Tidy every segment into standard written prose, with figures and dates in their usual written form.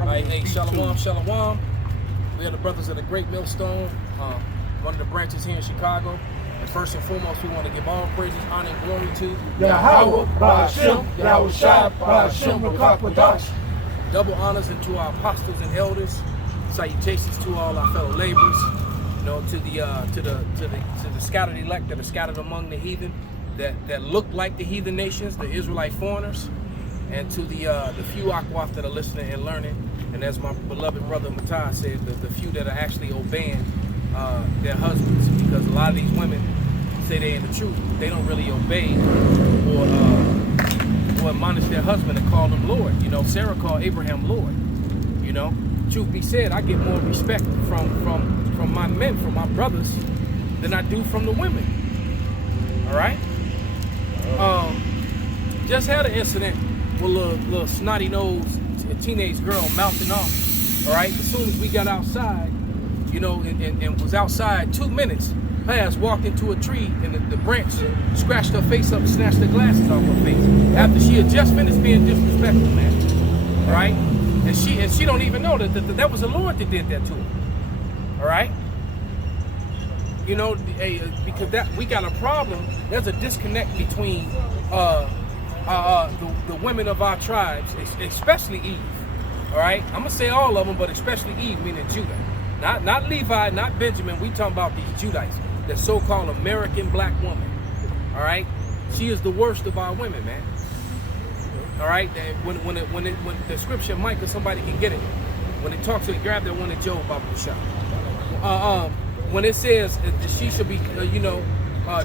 Right, hey, shalom, shalom. We are the brothers of the Great Millstone, one of the branches here in Chicago. And first and foremost, we want to give all praises, honor, and glory to Yahweh, Ba'ashem, Yahweh Shai, Ba'ashem, Rakakadash. Double honors into our apostles and elders. Salutations to all our fellow laborers. You know, to the scattered elect that are scattered among the heathen, that look like the heathen nations, the Israelite foreigners, and to the few Akwaf that are listening and learning. And as my beloved brother Matai said, the few that are actually obeying their husbands, because a lot of these women say they're in the truth, they don't really obey or admonish their husband and call them Lord. You know, Sarah called Abraham Lord. You know, truth be said, I get more respect from my men, from my brothers, than I do from the women. All right. Just had an incident with a little snotty nosed teenage girl mouthing off. All right. As soon as we got outside, you know, and was outside 2 minutes, her ass walked into a tree and the branch scratched her face up and snatched her glasses off her face after she had just finished being disrespectful, man. All right. And she don't even know that was the Lord that did that to her. All right. You know, because we got a problem. There's a disconnect between the women of our tribes, especially Eve. All right, I'm gonna say all of them, but especially Eve, meaning Judah, not Levi, not Benjamin. We talking about these Judites, the so-called American black woman. All right, she is the worst of our women, man. All right, when the scripture, Micah, somebody can get it. When it talks, grab that one in Job, Baba Bashar. When it says that she should be,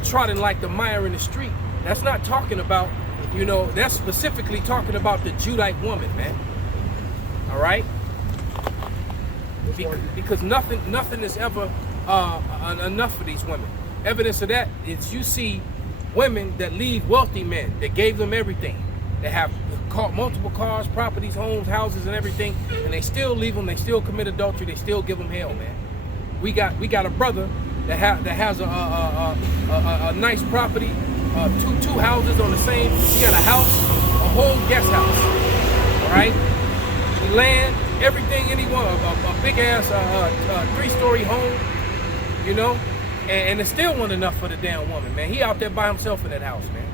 trodden like the mire in the street, that's not talking about, that's specifically talking about the Judite woman, man. All right? Because nothing is ever enough for these women. Evidence of that is you see women that leave wealthy men that gave them everything. They have multiple cars, properties, homes, houses, and everything, and they still leave them. They still commit adultery. They still give them hell, man. We got a brother that has a nice property, two houses on the same. He got a house, a whole guest house. All right, land, everything, anyone, a big ass 3-story home, and it still wasn't enough for the damn woman, man. He out there by himself in that house, man.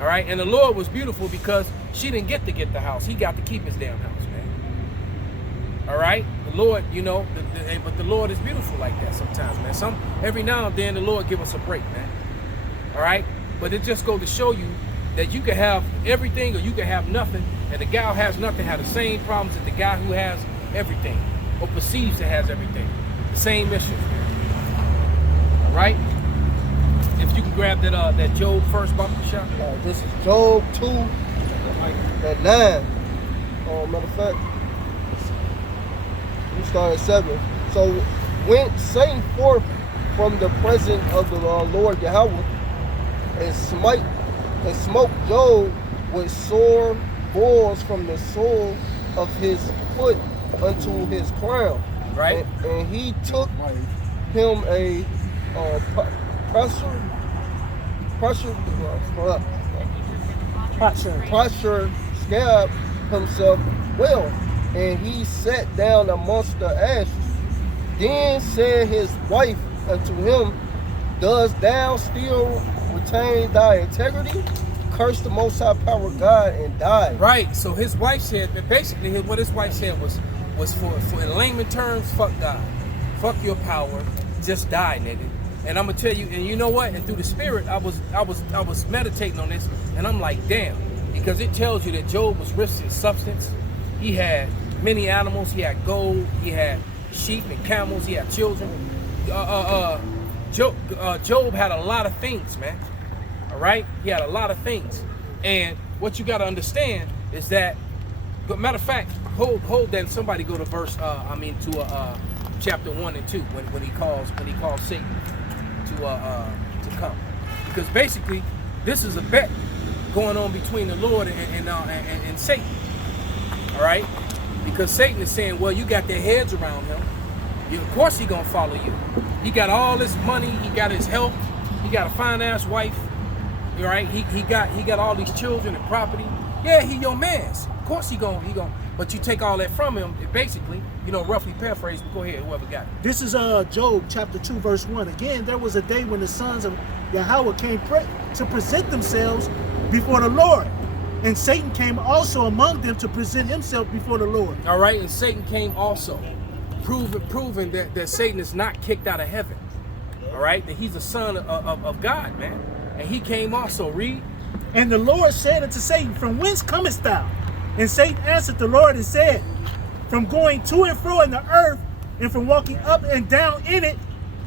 All right, and the Lord was beautiful because she didn't get the house. He got to keep his damn house, man. All right, the Lord, but the Lord is beautiful like that sometimes, man. Every now and then the Lord give us a break, man. All right, but it just goes to show you that you can have everything or you can have nothing, and the guy who has nothing has the same problems as the guy who has everything or perceives to has everything. The same issue. All right. If you can grab that Job first, Baba Shah. This is Job 2, at 9. Matter of fact, we start at 7. So went Satan forth from the presence of the Lord Yahweh and smote Job with sore boils from the sole of his foot unto his crown. Right. And he took him a pressure scab himself well, and he sat down amongst the ashes. Then said his wife unto him, dost thou still retain thy integrity? Curse the Most High Power God and die. Right. So his wife said that basically what his wife said was for in layman terms, fuck God, fuck your power, just die, nigga. And I'm gonna tell you, and you know what? And through the spirit, I was meditating on this, and I'm like, damn, because it tells you that Job was rich in substance. He had many animals. He had gold. He had sheep and camels. He had children. Job had a lot of things, man. All right, he had a lot of things, and what you got to understand is that, matter of fact, hold that. Somebody go to verse. To chapter 1 and 2 when he calls Satan to come, because basically this is a bet going on between the Lord and Satan. All right, because Satan is saying, well, you got their heads around him. Of course he gonna follow you. He got all this money. He got his health. He got a fine ass wife. All right, he got all these children and property. Yeah, he your man's. Of course he gonna But you take all that from him, it basically, roughly paraphrase, but go ahead, whoever got it. This is Job chapter 2, verse 1. Again, there was a day when the sons of Yahweh came to present themselves before the Lord. And Satan came also among them to present himself before the Lord. All right, and Satan came also, proving that Satan is not kicked out of heaven. All right, that he's a son of God, man. And he came also, read. And the Lord said unto Satan, from whence comest thou? And Satan answered the Lord and said, from going to and fro in the earth, and from walking up and down in it.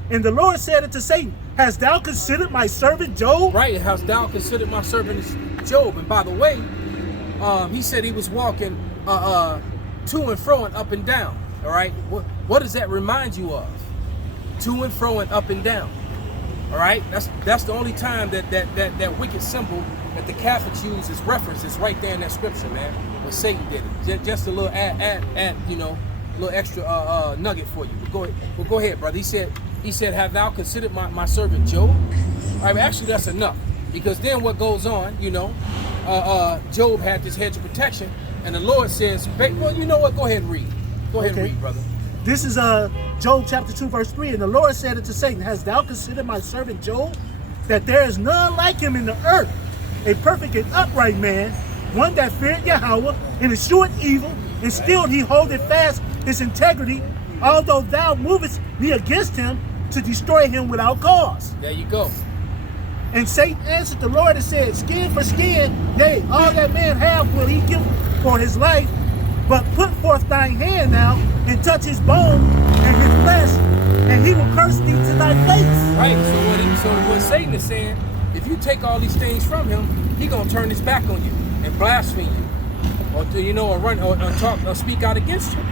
And the Lord said unto Satan, hast thou considered my servant Job? Right, hast thou considered my servant Job? And by the way, he said he was walking to and fro and up and down. All right, what does that remind you of? To and fro and up and down. All right, that's the only time that wicked symbol that the Catholics use is reference. It's right there in that scripture, man. When Satan did it, just a little add, a little extra nugget for you. But go ahead, brother. He said, have thou considered my servant Job? All right, actually that's enough, because then what goes on, Job had this hedge of protection, and the Lord says, well, you know what? Go ahead and read. Go ahead and read, brother. This is Job chapter 2, verse 3. And the Lord said unto Satan, hast thou considered my servant Job, that there is none like him in the earth, a perfect and upright man, one that feared Yahweh, and eschewed evil, and still he holdeth fast his integrity, although thou movest me against him to destroy him without cause. There you go. And Satan answered the Lord and said, skin for skin, yea, all that man have will he give for his life. But put forth thine hand now, and touch his bone and his flesh, and he will curse thee to thy face. Right, so what Satan is saying, if you take all these things from him, he gonna turn his back on you and blaspheme you, or run or talk or speak out against you.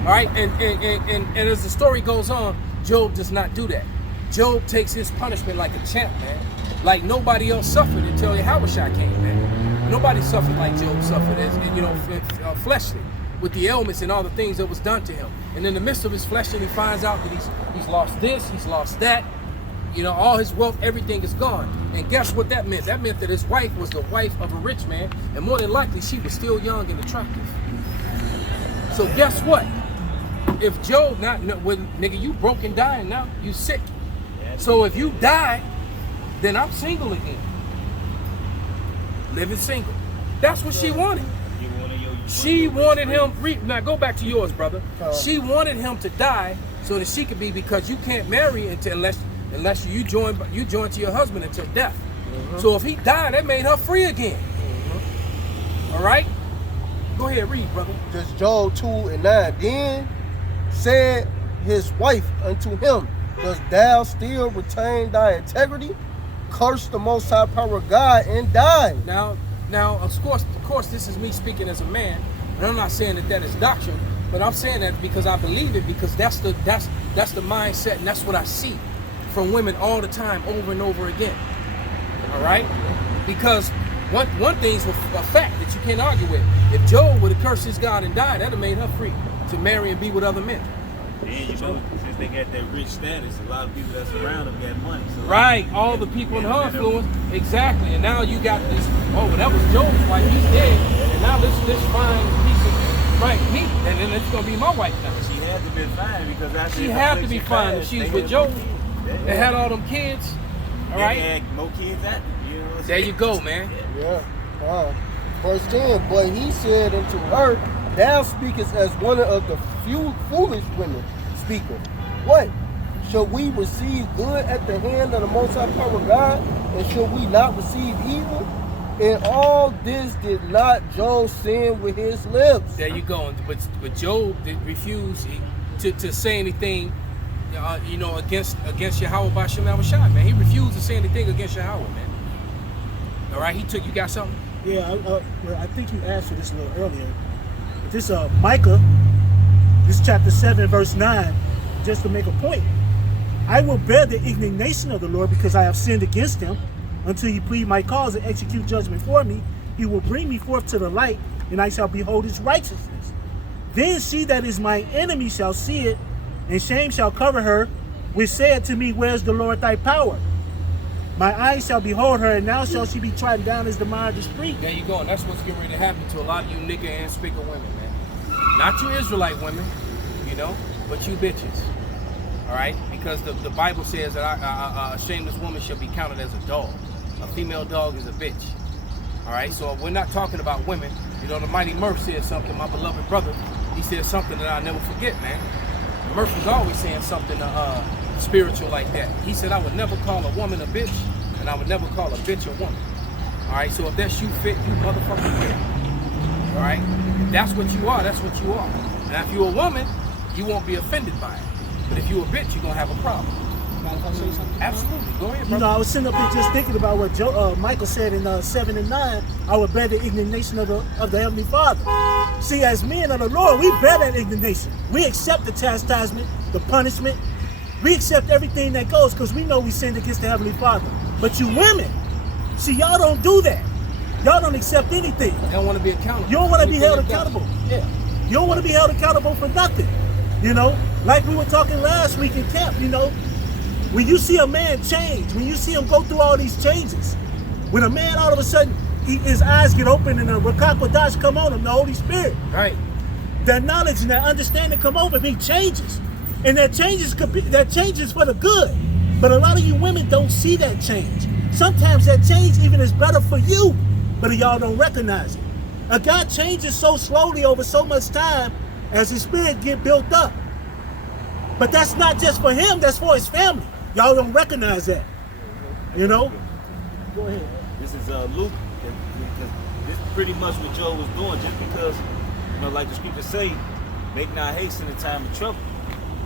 All right, and as the story goes on, Job does not do that. Job takes his punishment like a champ, man. Like nobody else suffered until Yahweh came, man. Nobody suffered like Job suffered, as fleshly, with the ailments and all the things that was done to him. And in the midst of his fleshly, he finds out that he's lost this, he's lost that. All his wealth, everything is gone. And guess what that meant? That meant that his wife was the wife of a rich man, and more than likely, she was still young and attractive. So guess what? If Job, nigga, you broke and dying now, you sick. So if you die, then I'm single again. Living single. That's what she wanted. She wanted him, now go back to yours, brother. She wanted him to die so that she could be, because you can't marry unless you join to your husband until death. So if he died, that made her free again. All right? Go ahead, read, brother. This Job 2 and 9. Then said his wife unto him, dost thou still retain thy integrity? Curse the Most High power of God and die. Now, of course, this is me speaking as a man, and I'm not saying that is doctrine, but I'm saying that because I believe it, because that's the mindset, and that's what I see from women all the time, over and over again. All right, because one thing's a fact that you can't argue with. If Job would have cursed his God and died, that'd have made her free to marry and be with other men. And since they got that rich status, a lot of people that's around them got money. So right, all the people in her influence, exactly. And now you got this, well, that was Job's wife, he's dead, and now this fine piece of me, and then it's gonna be my wife now. She had to be fine because after she had to be fine if she was with Job. They had all them kids. All right. They had more kids after. You know what I'm there saying? you go, man. Yeah. Verse 10. But he said unto her, thou speakest as one of the few foolish women speaketh. What? Shall we receive good at the hand of the Most High power of God, and shall we not receive evil? In all this did not Job sin with his lips. There you go. But Job refused to say anything, against Yahweh by Shem Shai, man. He refused to say anything against Yahweh, man. All right, you got something? Yeah, I think you asked for this a little earlier. But this Micah, this chapter 7, verse 9, just to make a point. I will bear the indignation of the Lord because I have sinned against him. Until he plead my cause and execute judgment for me, he will bring me forth to the light, and I shall behold his righteousness. Then she that is my enemy shall see it, and shame shall cover her, which said to me, where's the Lord thy power? My eyes shall behold her, and now shall she be trodden down as the mire of the street. There you go, and that's what's getting ready to happen to a lot of you nigga and speaker women, man. Not you Israelite women, you know, but you bitches. All right? Because the Bible says that a shameless woman shall be counted as a dog. A female dog is a bitch. All right? So we're not talking about women. You know, the Mighty Murph said something, my beloved brother. He said something that I'll never forget, man. Murph was always saying something spiritual like that. He said, I would never call a woman a bitch, and I would never call a bitch a woman. All right? So if that shoe fit, you motherfucking wear it. All right? If that's what you are, that's what you are. And if you're a woman, you won't be offended by it. But if you're a bitch, you're going to have a problem. Mind if I say something? Absolutely. Go ahead, You brother. know, I was sitting up here just thinking about what Michael said in 7 and 9. I would bear the indignation of the Heavenly Father. See, as men of the Lord, we bear that indignation. We accept the chastisement, the punishment. We accept everything that goes because we know we sinned against the Heavenly Father. But you women, see, y'all don't do that. Y'all don't accept anything. They don't want to be accountable. You don't want to be held Anything that accountable. does. Yeah. You don't want to be held accountable for nothing. You know, like we were talking last week in camp, you know, when you see a man change, when you see him go through all these changes, when a man all of a sudden, his eyes get open and the Ruach HaKodesh come on him, the Holy Spirit, Right. that knowledge and that understanding come over him, he changes. And that changes for the good. But a lot of you women don't see that change. Sometimes that change even is better for you, but y'all don't recognize it. A guy changes so slowly over so much time as his spirit get built up. But that's not just for him, that's for his family. Y'all don't recognize that. You know? Go ahead. This is Luke, because this is pretty much what Job was doing, just because, you know, like the scriptures say, make not haste in the time of trouble.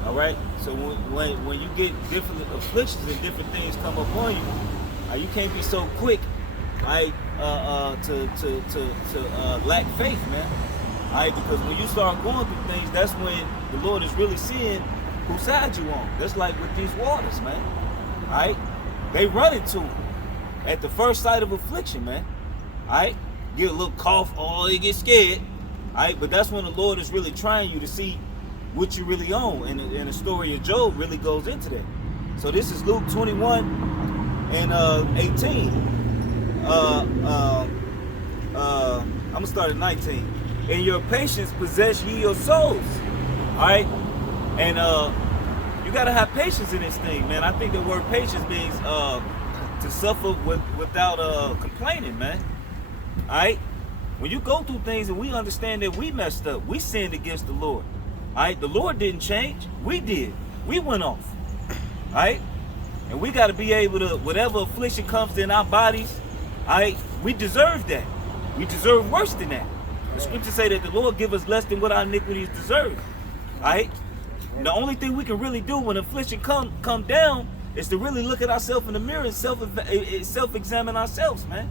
All right? So when you get different afflictions and different things come upon you, you can't be so quick, right, to lack faith, man. All right? Because when you start going through things, that's when the Lord is really seeing whose side you on. That's like with these waters, man. All right? They run into them at the first sight of affliction, man. All right? Get a little cough, they get scared. All right? But that's when the Lord is really trying you to see what you really own. And the story of Job really goes into that. So this is Luke 21 and 18. I'm going to start at 19. In your patience possess ye your souls. All right? And you got to have patience in this thing, man. I think the word patience means to suffer without complaining, man. All right? When you go through things and we understand that we messed up, we sinned against the Lord. All right? The Lord didn't change. We did. We went off. All right? And we got to be able to, whatever affliction comes in our bodies, all right, we deserve that. We deserve worse than that. The scriptures say that the Lord give us less than what our iniquities deserve. All right? And the only thing we can really do when affliction come down is to really look at ourselves in the mirror and self-examine ourselves, man.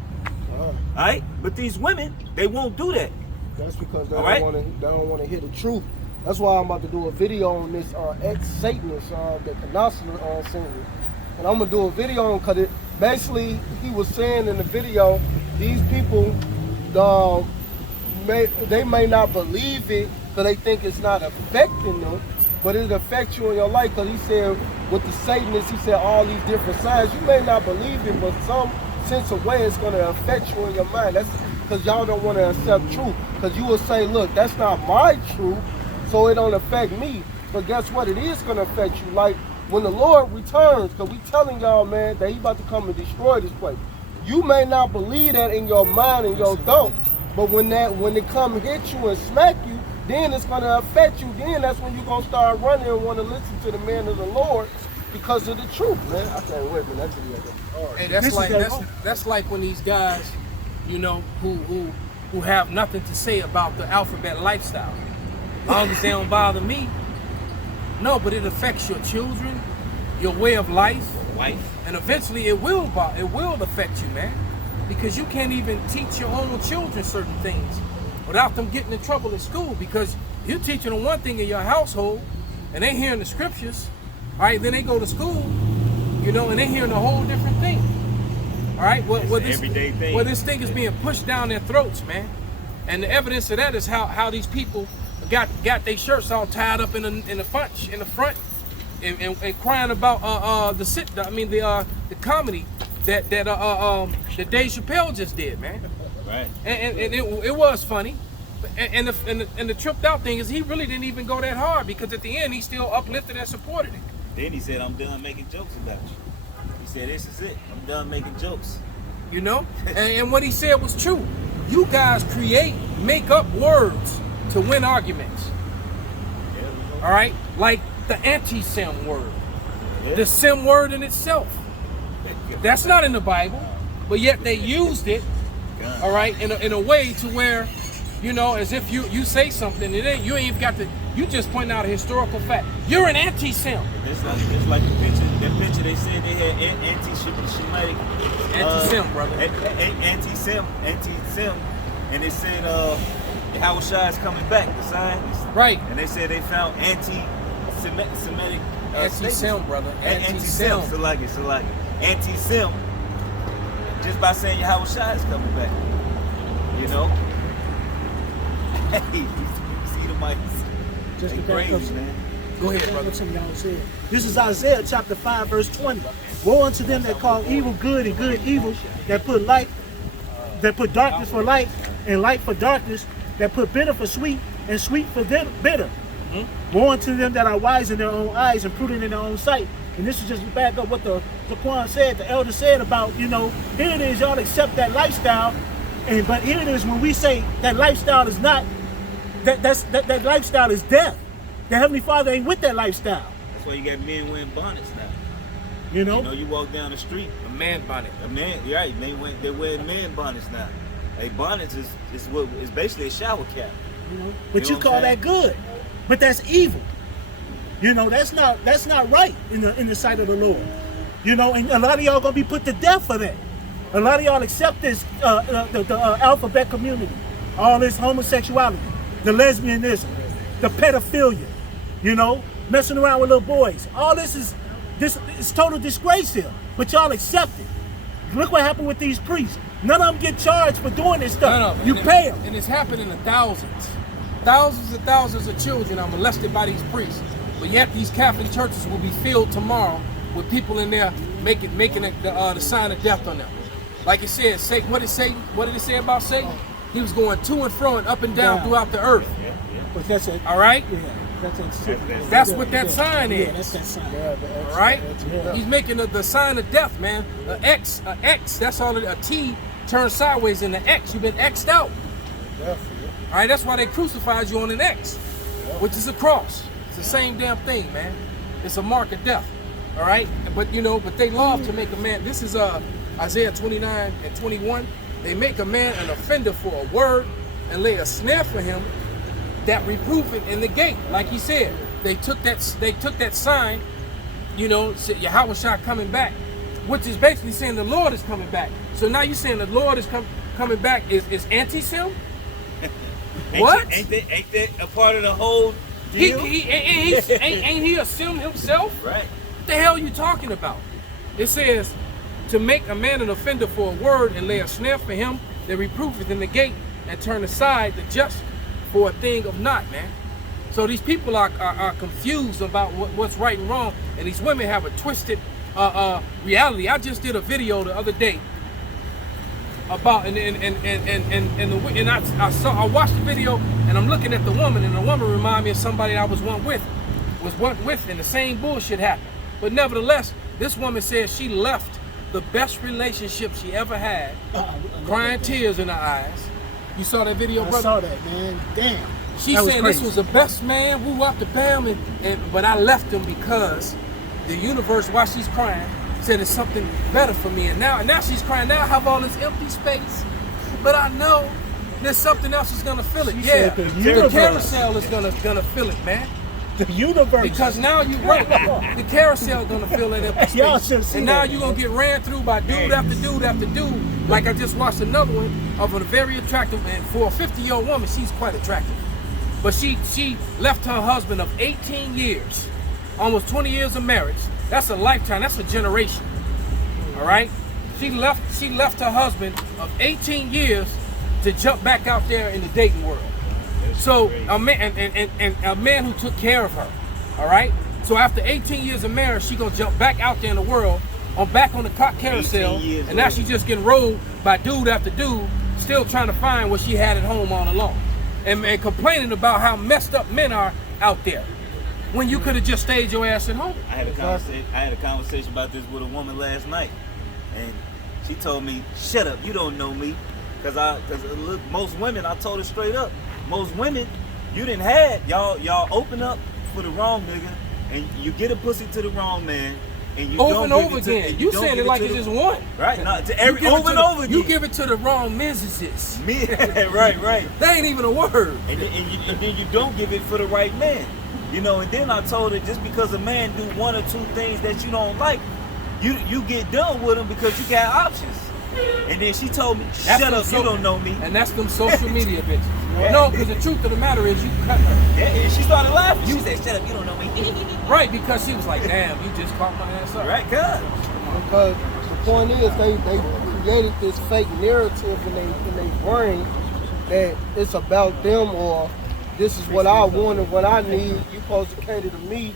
All right? But these women, they won't do that. That's because they All right? don't want to hear the truth. That's why I'm about to do a video on this ex-Satanist, the Canasta Satan. And I'm going to do a video on, because basically he was saying in the video, these people, they may not believe it because they think it's not affecting them, but it affects you in your life. Because he said with the Satanists, he said all these different signs. You may not believe it, but some sense of way it's going to affect you in your mind. That's because y'all don't want to accept truth. Because you will say, look, that's not my truth, so it don't affect me. But guess what? It is going to affect you. Like when the Lord returns, because we telling y'all, man, that he about to come and destroy this place. You may not believe that in your mind and your thought, but when they come and hit you and smack you, then it's going to affect you. Then that's when you're going to start running and want to listen to the man of the Lord because of the truth, man. I can't wait, man. That's the other. Hey, that's like when these guys, you know, who have nothing to say about the alphabet lifestyle. As long as they don't bother me. No, but it affects your children, your way of life, and eventually it will affect you, man. Because you can't even teach your own children certain things without them getting in trouble at school, because you're teaching them one thing in your household and they hearing the scriptures, all right, then they go to school, you know, and they hearing a whole different thing. All right, everyday thing. Well, this thing is being pushed down their throats, man. And the evidence of that is how these people got their shirts all tied up in the front, and crying about the comedy that Dave Chappelle just did, man. Right. And it was funny, And the tripped out thing is he really didn't even go that hard, because at the end he still uplifted and supported it. Then he said, I'm done making jokes about you. He said, this is it. I'm done making jokes. You know? and what he said was true. You guys make up words to win arguments. All right? Like the anti-sim word. Yeah. The sim word in itself. That's not in the Bible, but yet they used it, all right, in a way to where, you know, as if you say something, you ain't even got to, you just point out a historical fact. You're an anti-sim. It's like the picture they said they had anti-Shemitic. Anti-sim, brother. Anti-sim. And they said Howard Shah is coming back, the sign. Right. And they said they found anti-Semitic. Anti-sim, brother. Anti-sim. So like it. Anti-sim. Just by saying Howard Shah is coming back. You know? Hey, you see the mics. Just They to back crazy, up, man. Go ahead, back brother. up something y'all said. This is Isaiah chapter 5, verse 20. Woe unto them that call evil good and good evil, that put darkness for light and light for darkness, that put bitter for sweet and sweet for bitter. Woe unto them that are wise in their own eyes and prudent in their own sight. And this is just to back up what the Quan said, the elder said about, you know, here it is, y'all accept that lifestyle, but here it is when we say that lifestyle is not, that lifestyle is death. The Heavenly Father ain't with that lifestyle. That's why you got men wearing bonnets now. You know? You know, you walk down the street, A man bonnet. a man, you're right, they're wearing man bonnets now. A bonnet is basically a shower cap. You know? But You you know call what I'm that good. But that's evil. You know, that's not right in the sight of the Lord. You know, and a lot of y'all gonna be put to death for that. A lot of y'all accept this the alphabet community, all this homosexuality, the lesbianism, the pedophilia, you know, messing around with little boys. All this is total disgrace here. But y'all accept it. Look what happened with these priests. None of them get charged for doing this stuff. You pay them. And it's happening to thousands. Thousands and thousands of children are molested by these priests. But yet these Catholic churches will be filled tomorrow with people in there making the sign of death on them. Like it said, Satan, what did it say about Satan? He was going to and fro and up and down throughout the earth. But that's it. All right? Yeah, That's what that sign is. Yeah, that's that sign. All right? He's making the sign of death, man. An X, that's all a T turned sideways in the X. You've been X'd out. All right? That's why they crucified you on an X, which is a cross. It's the same damn thing, man. It's a mark of death. All right? But, you know, but they love to make a man. This is Isaiah 29 and 21. They make a man an offender for a word and lay a snare for him that reproveth in the gate. Like he said, they took that sign, you know, Yahweh Shah coming back, which is basically saying the Lord is coming back. So now you're saying the Lord is coming back is anti-sim? What? Ain't that a part of the whole deal? Ain't he a sim himself? Right. What the hell are you talking about? It says to make a man an offender for a word and lay a snare for him that reproveth in the gate and turn aside the just for a thing of naught, man. So these people are confused about what's right and wrong, and these women have a twisted reality. I just did a video the other day about I watched the video and I'm looking at the woman, and the woman reminded me of somebody I was once with, and the same bullshit happened. But nevertheless, this woman said she left the best relationship she ever had, crying tears in her eyes. You saw that video, brother? I saw that, man. Damn. She's saying this was the best man, woo up the bam, but I left him because the universe, while she's crying, said it's something better for me. And now she's crying. Now I have all this empty space, but I know there's something else that's gonna fill it. She Yeah, said the carousel is gonna fill it, man. The universe. Because now you right, the carousel gonna fill that empty Y'all space, should see and now that. you're gonna get ran through by dude after dude after dude. Like I just watched another one of a very attractive, and for a 50-year-old woman, she's quite attractive. But she left her husband of 18 years, almost 20 years of marriage. That's a lifetime. That's a generation. All right. She left her husband of 18 years to jump back out there in the dating world. So a man and a man who took care of her, all right. So after 18 years of marriage, she gonna jump back out there in the world, back on the carousel, and now she's just getting rolled by dude after dude, still trying to find what she had at home all along. and complaining about how messed up men are out there, when you could have just stayed your ass at home. I had a conversation about this with a woman last night, and she told me, "Shut up, you don't know me," because look, most women, I told her straight up, most women, you didn't have y'all open up for the wrong nigga, and you get a pussy to the wrong man, and you Over don't and give over it to, again. and You don't saying give it like to it's the- just one. right? Not to You every give it over to and the- over again. You give it to the wrong mistresses. me, right. They ain't even a word. And then you don't give it for the right man. You know, and then I told her, just because a man do one or two things that you don't like, you get done with him because you got options. And then she told me, That's shut them up, you don't know me. And that's them social media bitches. Yeah. No, because the truth of the matter is you cut her. Yeah, and she started laughing. She said, shut up, you don't know me. Right, because she was like, damn, you just caught my ass up. Right, cuz. Because the point is they created this fake narrative in their brain that it's about them, or this is what I want and what I need. You supposed to cater to me,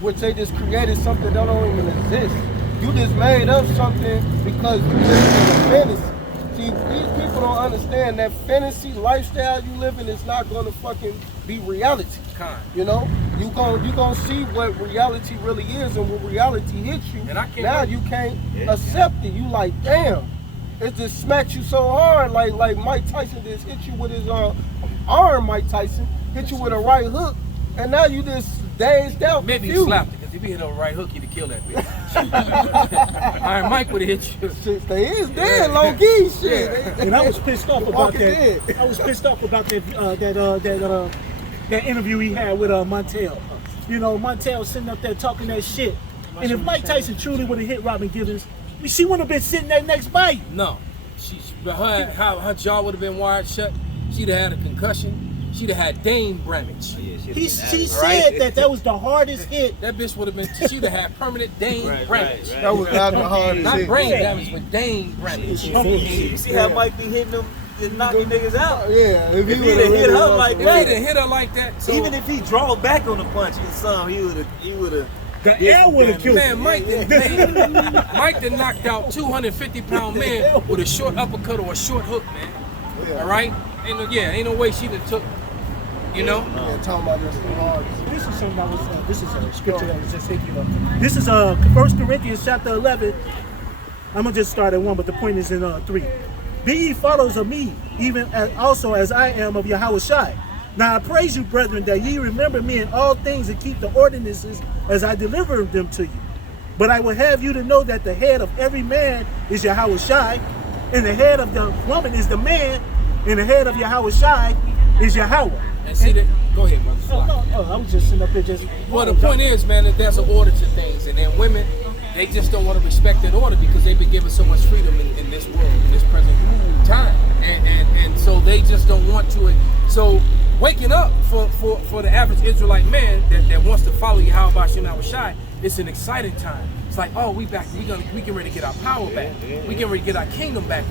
which they just created something that don't even exist. You just made up something because you live in a fantasy. See, these people don't understand that fantasy lifestyle you live in is not gonna fucking be reality. Kind. You know, you gonna see what reality really is, and when reality hits you, And I can't now wait. you can't Yeah. accept it. You like, damn, it just smacked you so hard, like Mike Tyson just hit you with his arm. Mike Tyson hit you with a right hook, and now you just dazed out. Maybe he confused. slapped it, because if he hit a right hook, he'd have killed that bitch. Iron Mike would have hit you. Shit, they is dead, low key shit. And I was pissed off about Walking that. Dead. I was pissed off about that interview he had with Montel. You know, Montel sitting up there talking that shit. And if Mike Tyson truly would have hit Robin Givens, she wouldn't have been sitting there next fight. No. Her jaw would have been wired shut. She'd have had a concussion. She'd have had Dane Bremage. She said Right. that was the hardest hit. That bitch would have been, she'd have had permanent Dane Right, Bremage. right. That was not the hardest Not hit. brain damage, but Dane Bremage. You see how Mike be hitting them and knocking niggas out? Yeah, if If he he'd have hit her like If he that, didn't hit her like that, so even if he draw back on the punch, he would have. The air would have killed man, him. Mike done knocked out 250-pound man with a short uppercut or a short hook, man. Yeah. All right? Ain't no way she done took, you know? Yeah, talking about this the hardest. This is something that was. This is a scripture that was just hitting up. This is 1 Corinthians chapter 11. I'm gonna just start at 1, but the point is in 3. Be ye followers of me, even also as I am of Yahushua. Now I praise you, brethren, that ye remember me in all things and keep the ordinances as I deliver them to you. But I will have you to know that the head of every man is Yahushua, and the head of the woman is the man, and the head of Yahushua is Yahweh. And see that, go ahead, brother. No, I was just sitting up here just. Well, the point is, man, that there's an order to things, and then women, they just don't want to respect that order because they've been given so much freedom in this world, in this present time, and so they just don't want to. So waking up for the average Israelite man that wants to follow Yahweh Shem Shai, it's an exciting time. It's like, oh, we back. We get ready to get our power back. We get ready to get our kingdom back.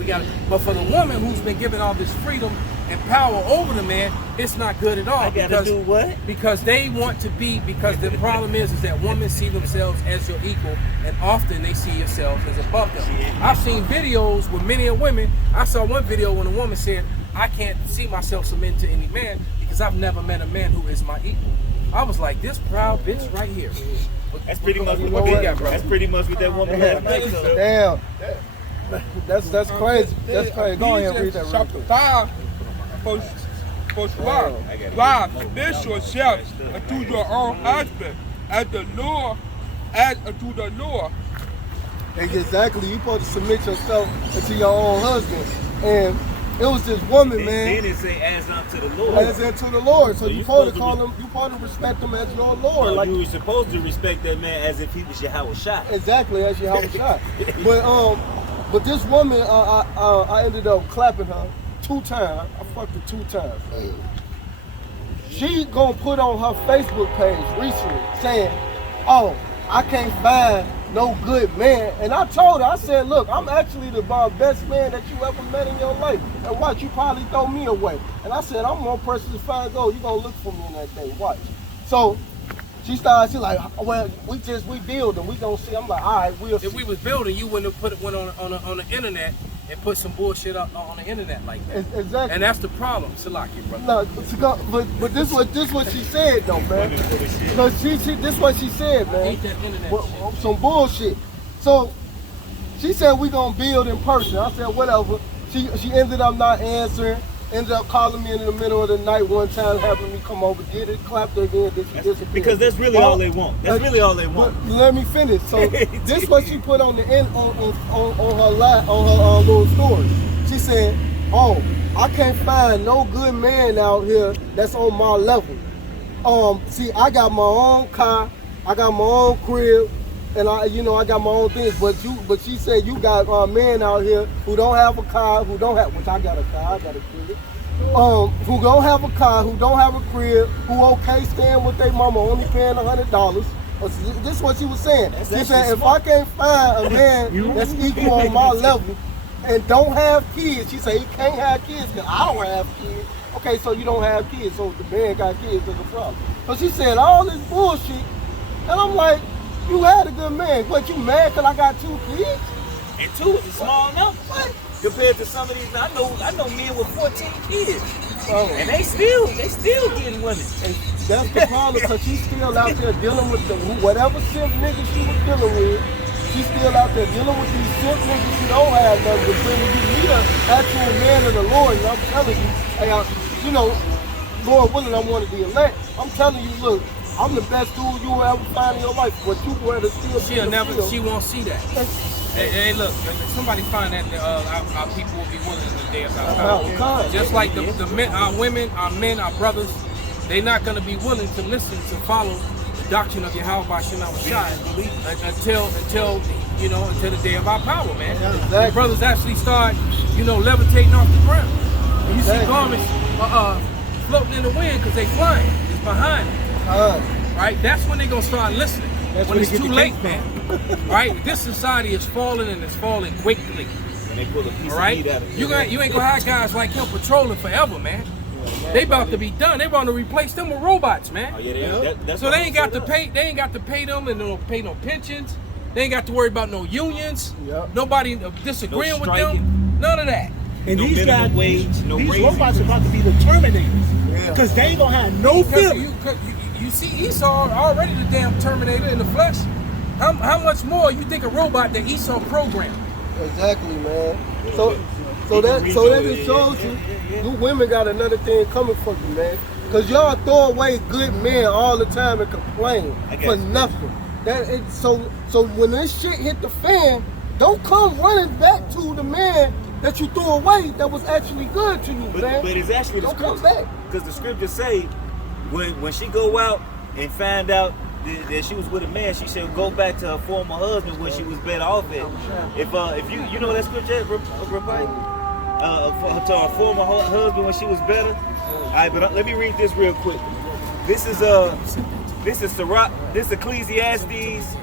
But for the woman who's been given all this freedom and power over the man, it's not good at all. I gotta do what? Because they want to be. Because the problem is that women see themselves as your equal, and often they see themselves as above them. I've seen videos with many of women. I saw one video when a woman said, "I can't see myself submitting to any man because I've never met a man who is my equal." I was like, this proud bitch right here. That's pretty much You know what what? got, bro. That's pretty much what that woman last night said. Damn. That's crazy. That's crazy. Go ahead and read that real Chapter quick. 5, verse 5. Wives, submit yourselves unto your own husband, as unto the Lord. Exactly. You supposed to submit yourself to your own husband. And it was this woman, Then man, it say, as unto the Lord. as into the Lord. So So you you supposed to supposed call to him, you supposed to respect him as your Lord. No, Like you were supposed to respect that man as if he was Yahweh Shai. exactly as your house shot. But this woman, I ended up clapping her 2 times. I fucked her 2 times. She gonna put on her Facebook page recently saying, "Oh, I can't find no good man." And I told her, I said, "Look, I'm actually the best man that you ever met in your life. And watch, you probably throw me away." And I said, "I'm one person to find gold. You gonna look for me in that day. Watch." So she like, "Well, we building. We gonna see." I'm like, "All right, we'll see." If we was building, you wouldn't have went on the internet and put some bullshit up on the internet like that. Exactly. And that's the problem, Salaki, brother. No, but this what she said though, man. Because this what she said, I man. hate that internet shit. Some bullshit. So she said we gonna build in person. I said whatever. She ended up not answering. Ended up calling me in the middle of the night one time, having me come over, did it, clapped her again, disappeared. Because that's really all they want. That's really all they want. But let me finish. So this what she put on the end on her live on her little story. She said, "Oh, I can't find no good man out here that's on my level. See, I got my own car, I got my own crib, and I got my own things. But she said you got men out here who don't have a car, which I got a car, I got a crib. Who don't have a car, who don't have a crib, who okay staying with their mama, only paying $100. This is what she was saying. She said if I can't find a man that's equal on my level and don't have kids, she said he can't have kids because I don't have kids. Okay, so you don't have kids, so the man got kids, there's a problem. So she said all this bullshit, and I'm like, you had a good man. What, you mad because I got 2 kids? And 2 is a small number. What? Compared to some of these, I know men with 14 kids. Oh. And they still getting women. And that's the problem, because she's still out there dealing with whatever simp niggas she was dealing with. She's still out there dealing with these simp niggas who don't have nothing. But when you meet an actual man of the Lord, and I'm telling you, hey, Lord willing, I want to be elect. I'm telling you, look, I'm the best dude you will ever find in your life, but you rather still She won't see that. Hey, look, somebody find that our people will be willing in the day of our power. Just like the men, our women, our men, our brothers, they're not going to be willing to listen, to follow the doctrine of Yahweh Bashim until the day of our power, man. Exactly. The brothers actually start, levitating off the ground. And you see garments floating in the wind because they flying. It's behind them. Right? That's when they're going to start listening. When it's too late, man. Right? This society is falling, and it's falling quickly. And they pull a piece all right? of meat out of it. You ain't gonna have guys like him patrolling forever, man. They about to be done. They want to replace them with robots, man. Oh, yeah, that's so they ain't got to pay. They ain't got to pay them, and they don't pay no pensions. They ain't got to worry about no unions. Yep. Nobody disagreeing with striking. them. None of that. And No these minimum guys, wage, no these raising. robots are about to be the Terminators. Because they ain't gonna have no feeling. You see Esau already the damn Terminator in the flesh. How much more you think a robot that Esau programmed? Exactly, man. So that just shows you women got another thing coming for you, man. Cause y'all throw away good men all the time and complain for nothing. So when this shit hit the fan, don't come running back to the man that you threw away that was actually good to you, man. But it's actually the don't come scripture. back. Because the scriptures say when she go out and find out that she was with a man, she should go back to her former husband when she was better off at. If you know that scripture, Rabbi? To her former husband when she was better. All right, but let me read this real quick. This is Ecclesiastes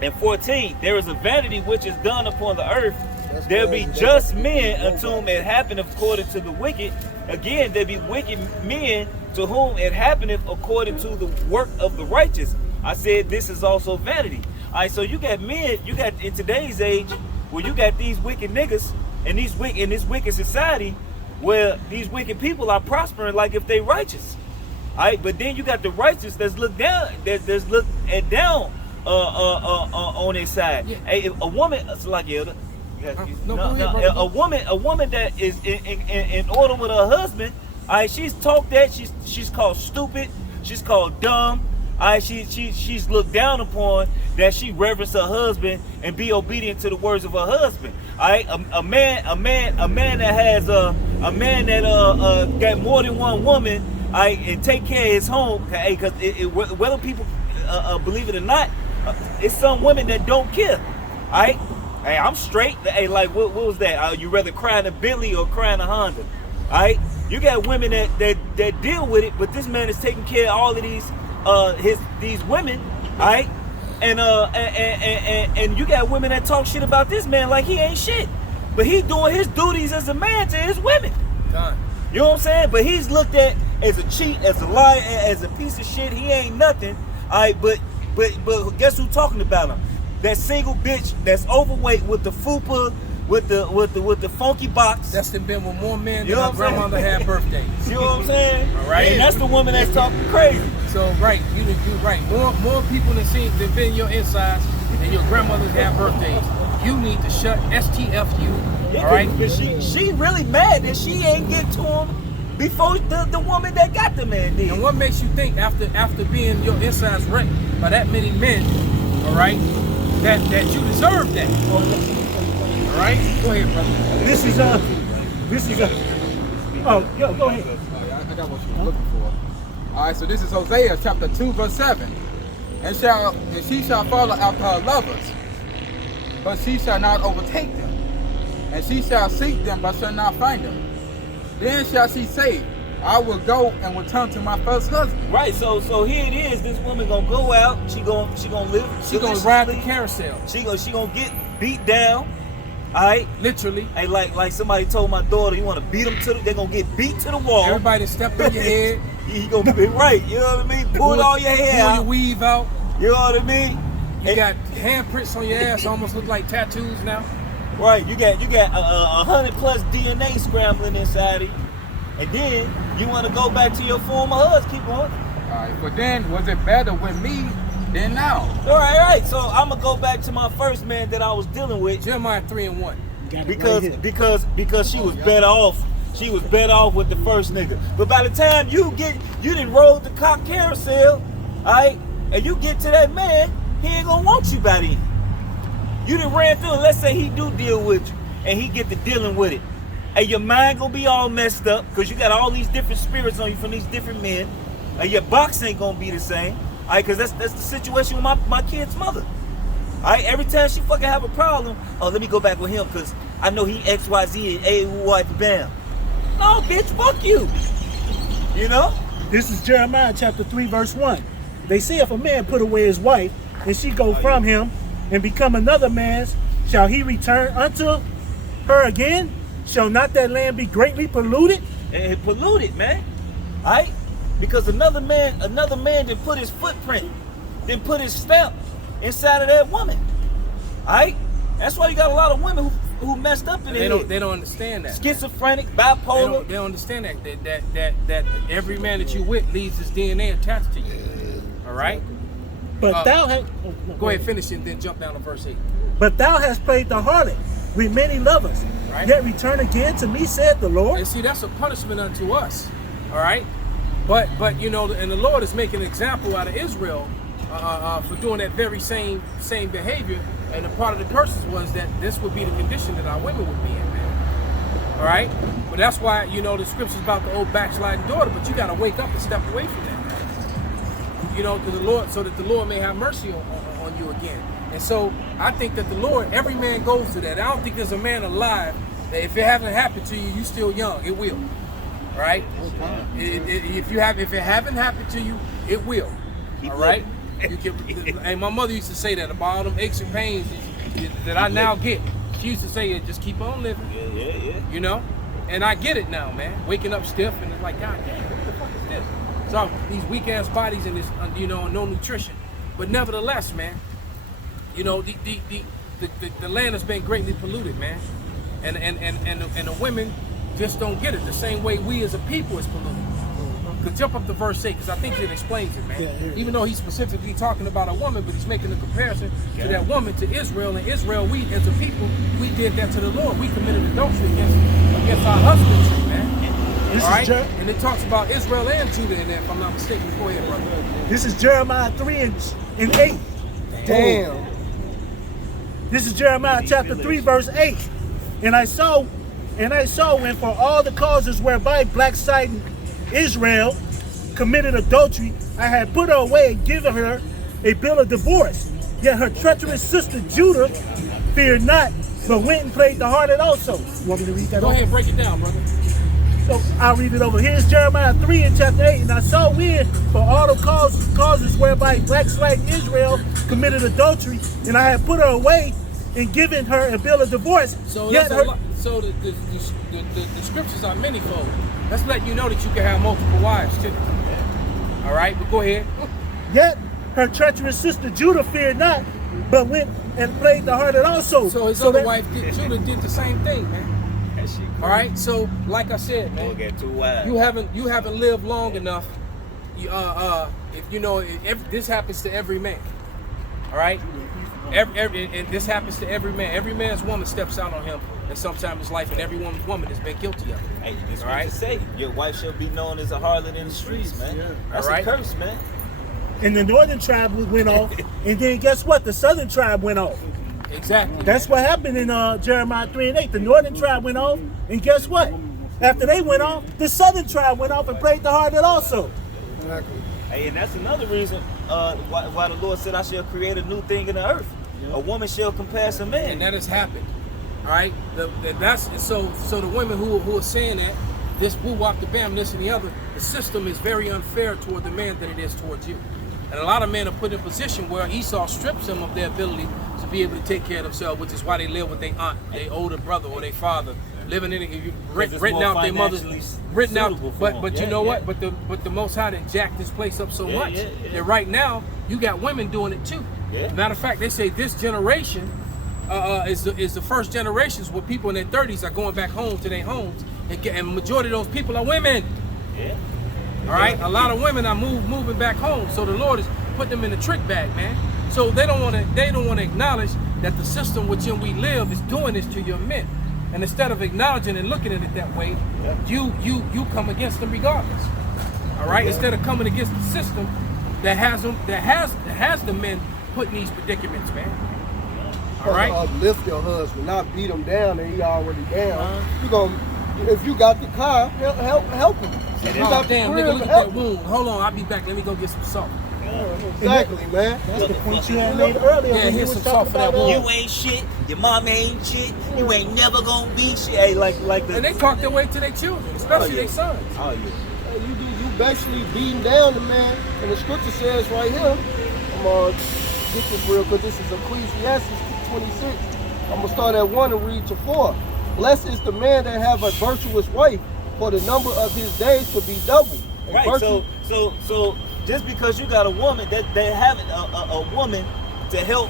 8:14. There is a vanity which is done upon the earth. There be just men unto whom it happeneth according to the wicked. Again, there be wicked men to whom it happeneth according to the work of the righteous. I said this is also vanity. All right, so you got men, you got in today's age where you got these wicked niggas and in this wicked society where these wicked people are prospering like if they righteous. All right, but then you got the righteous that's looked down, that's looked down on their side. Yeah. Hey, a woman, it's like a woman that is in order with her husband. All right, she's talked that she's called stupid, she's called dumb. All right, she's looked down upon, that she reverence her husband and be obedient to the words of her husband. All right, a man that has got more than one woman, all right, and take care of his home. Hey, because whether people believe it or not, it's some women that don't care. All right, hey, I'm straight. Hey, like what was that? You rather cry in a Bentley or cry in a Honda? All right, you got women that deal with it, but this man is taking care of all of these women, all right, and you got women that talk shit about this man like he ain't shit, but he doing his duties as a man to his women. Done. You know what I'm saying? But he's looked at as a cheat, as a liar, as a piece of shit. He ain't nothing, all right. But guess who talking about him? That single bitch that's overweight with the fupa, with the funky box. That's been with more men You than know my what I'm saying? grandmother had birthdays. You know what I'm saying? All right. And that's the woman that's talking crazy. So right, you're right. More people than been your insides and your grandmothers have birthdays. You need to shut STFU. Yeah, All right. Cause she really mad that she ain't get to him before the woman that got the man did. And what makes you think after being your insides wrecked by that many men, all right, that you deserve that? All right. Go ahead, brother. This is oh, yo, go ahead. I got what you were looking for. All right, so this is Hosea chapter 2, verse 7. And she shall follow after her lovers, but she shall not overtake them. And she shall seek them, but shall not find them. Then shall she say, I will go and return to my first husband. Right, so here it is. This woman gonna go out. She gonna live. She gonna ride the carousel. She gonna get beat down. All right, Literally. hey, like somebody told my daughter, you want to beat them to they're gonna get beat to the wall. Everybody step on your head. You gonna be right. You know what I mean? Pull all your hair Pull your out. weave out. You know what I mean? You got handprints on your ass, almost look like tattoos now. Right, you got 100 plus DNA scrambling inside of you, and then you want to go back to your former husband. Keep going. All right, but then was it better with me than now? All right. So I'm gonna go back to my first man that I was dealing with Jeremiah 3:1. Got it right here. because she was better off. She was better off with the first nigga. But by the time you didn't roll the cock carousel, all right, and you get to that man, he ain't gonna want you by then. You done ran through, and let's say he do deal with you, and he get to dealing with it. And your mind gonna be all messed up, because you got all these different spirits on you from these different men, and your box ain't gonna be the same. All right, because that's the situation with my kid's mother. All right, every time she fucking have a problem, oh, let me go back with him, because I know he X, Y, Z, and A, Y, bam. No, bitch, fuck you. You know? This is Jeremiah chapter 3, verse 1. They say if a man put away his wife, and she go from him, and become another man's, shall he return unto her again? Shall not that land be greatly polluted? And it polluted, man. All right? Because another man didn't put his footprint, didn't put his stamp inside of that woman. All right? That's why you got a lot of women who messed up in They it. don't understand that. Schizophrenic, bipolar. They don't understand that every man that you with leaves his DNA attached to you. All right? But thou hast Go ahead, finish it, and then jump down to verse 8. But thou hast played the harlot with many lovers. Right. Yet return again to me, said the Lord. And see, that's a punishment unto us. All right? But you know, and the Lord is making an example out of Israel for doing that very same behavior. And a part of the curses was that this would be the condition that our women would be in, man. All right? But that's why, you know, the scripture's about the old backsliding daughter, but you got to wake up and step away from that, man. You know, to the Lord, so that the Lord may have mercy on you again. And so I think that the Lord, every man goes to that. I don't think there's a man alive that if it hasn't happened to you, you still young. It will. Right? If it haven't happened to you, it will. All right? You can, and my mother used to say that about all them aches and pains that I now get. She used to say, just keep on living. Yeah. You know? And I get it now, man. Waking up stiff and it's like, God damn, what the fuck is this? So these weak ass bodies and this, you know, no nutrition. But nevertheless, man, you know, the land has been greatly polluted, man. And the women just don't get it the same way we as a people is polluted. Could jump up to verse 8 because I think it explains it, man. Yeah, even though he's specifically talking about a woman, but he's making a comparison to that woman, to Israel. And Israel, we as a people, we did that to the Lord. We committed adultery against our husbandry, man. This All right? is And it talks about Israel and Judah in there, if I'm not mistaken. Go ahead, brother. This is Jeremiah 3 and 8. Damn. This is Jeremiah chapter 3, verse 8. And I saw when for all the causes whereby backsliding Israel committed adultery, I had put her away and given her a bill of divorce. Yet her treacherous sister Judah feared not, but went and played the harlot also. You want me to read that Go over? ahead, break it down, brother. So I'll read it over. Here's Jeremiah 3 in chapter 8. And I saw when for all the causes whereby backsliding Israel committed adultery, and I had put her away and given her a bill of divorce. So Yet that's so the scriptures are manifold. Let's let you know that you can have multiple wives too. All right, but go ahead. Yet her treacherous sister Judah feared not, but went and played the harlot also. So his So other that- wife, Judah, did the same thing, man. That shit crazy. All right. So, like I said, Boy, man, get too wild. you haven't lived long enough. If you know, if this happens to every man. All right. And this happens to every man. Every man's woman steps out on him at some time in his life, and every woman's woman has been guilty of it. Hey, this All what right. to say. Your wife shall be known as a harlot in the streets, man. That's All right. a curse, man. and the northern tribe went off, and then guess what? The southern tribe went off. Exactly. That's what happened in Jeremiah 3:8. The northern tribe went off, and guess what? After they went off, the southern tribe went off and played the harlot also. Exactly. Hey, and that's another reason why the Lord said, I shall create a new thing in the earth. A woman shall compass a And man. that has happened. All right. That's so the women who are saying that this woo wop the bam, this and the other, the system is very unfair toward the man than it is towards you. And a lot of men are put in a position where Esau strips them of their ability to be able to take care of themselves, which is why they live with their aunt, their older brother, or their father, living in it, written out their mother's, written out. suitable for But them. you Yeah, know yeah. what? But the Most High done jacked this place up so Yeah, much yeah, yeah. that right now you got women doing it too. Yeah. Matter of fact, they say this generation is the first generations where people in their 30s are going back home to their homes, and majority of those people are women. Yeah. All right, a lot of women are moving back home, so the Lord is putting them in the trick bag, man. So they don't want to acknowledge that the system within we live is doing this to your men, and instead of acknowledging and looking at it that way, you come against them regardless. All right, instead of coming against the system that has them that has the men put in these predicaments, man. All right. Uplift your husband, not beat him down and he already down. You gonna, if you got the car, help him. If you Oh, got damn, the nigga, crib, look at help that him. wound. Hold on, I'll be back. Let me go get some salt. Exactly, man. That's the point you had made earlier Yeah, when you here's was some talking salt for that about wound. You ain't shit. Your mama ain't shit. You ain't never gonna be shit. Hey, like the. And they talk their way to their children, especially their sons. Oh yeah. Hey, you basically beating down the man, and the scripture says right here. I'm gonna get this real quick. This is Ecclesiastes 26. I'm gonna start at 1 and read to 4. Blessed is the man that have a virtuous wife, for the number of his days to be doubled. And Right. virtue- So just because you got a woman that having a woman to help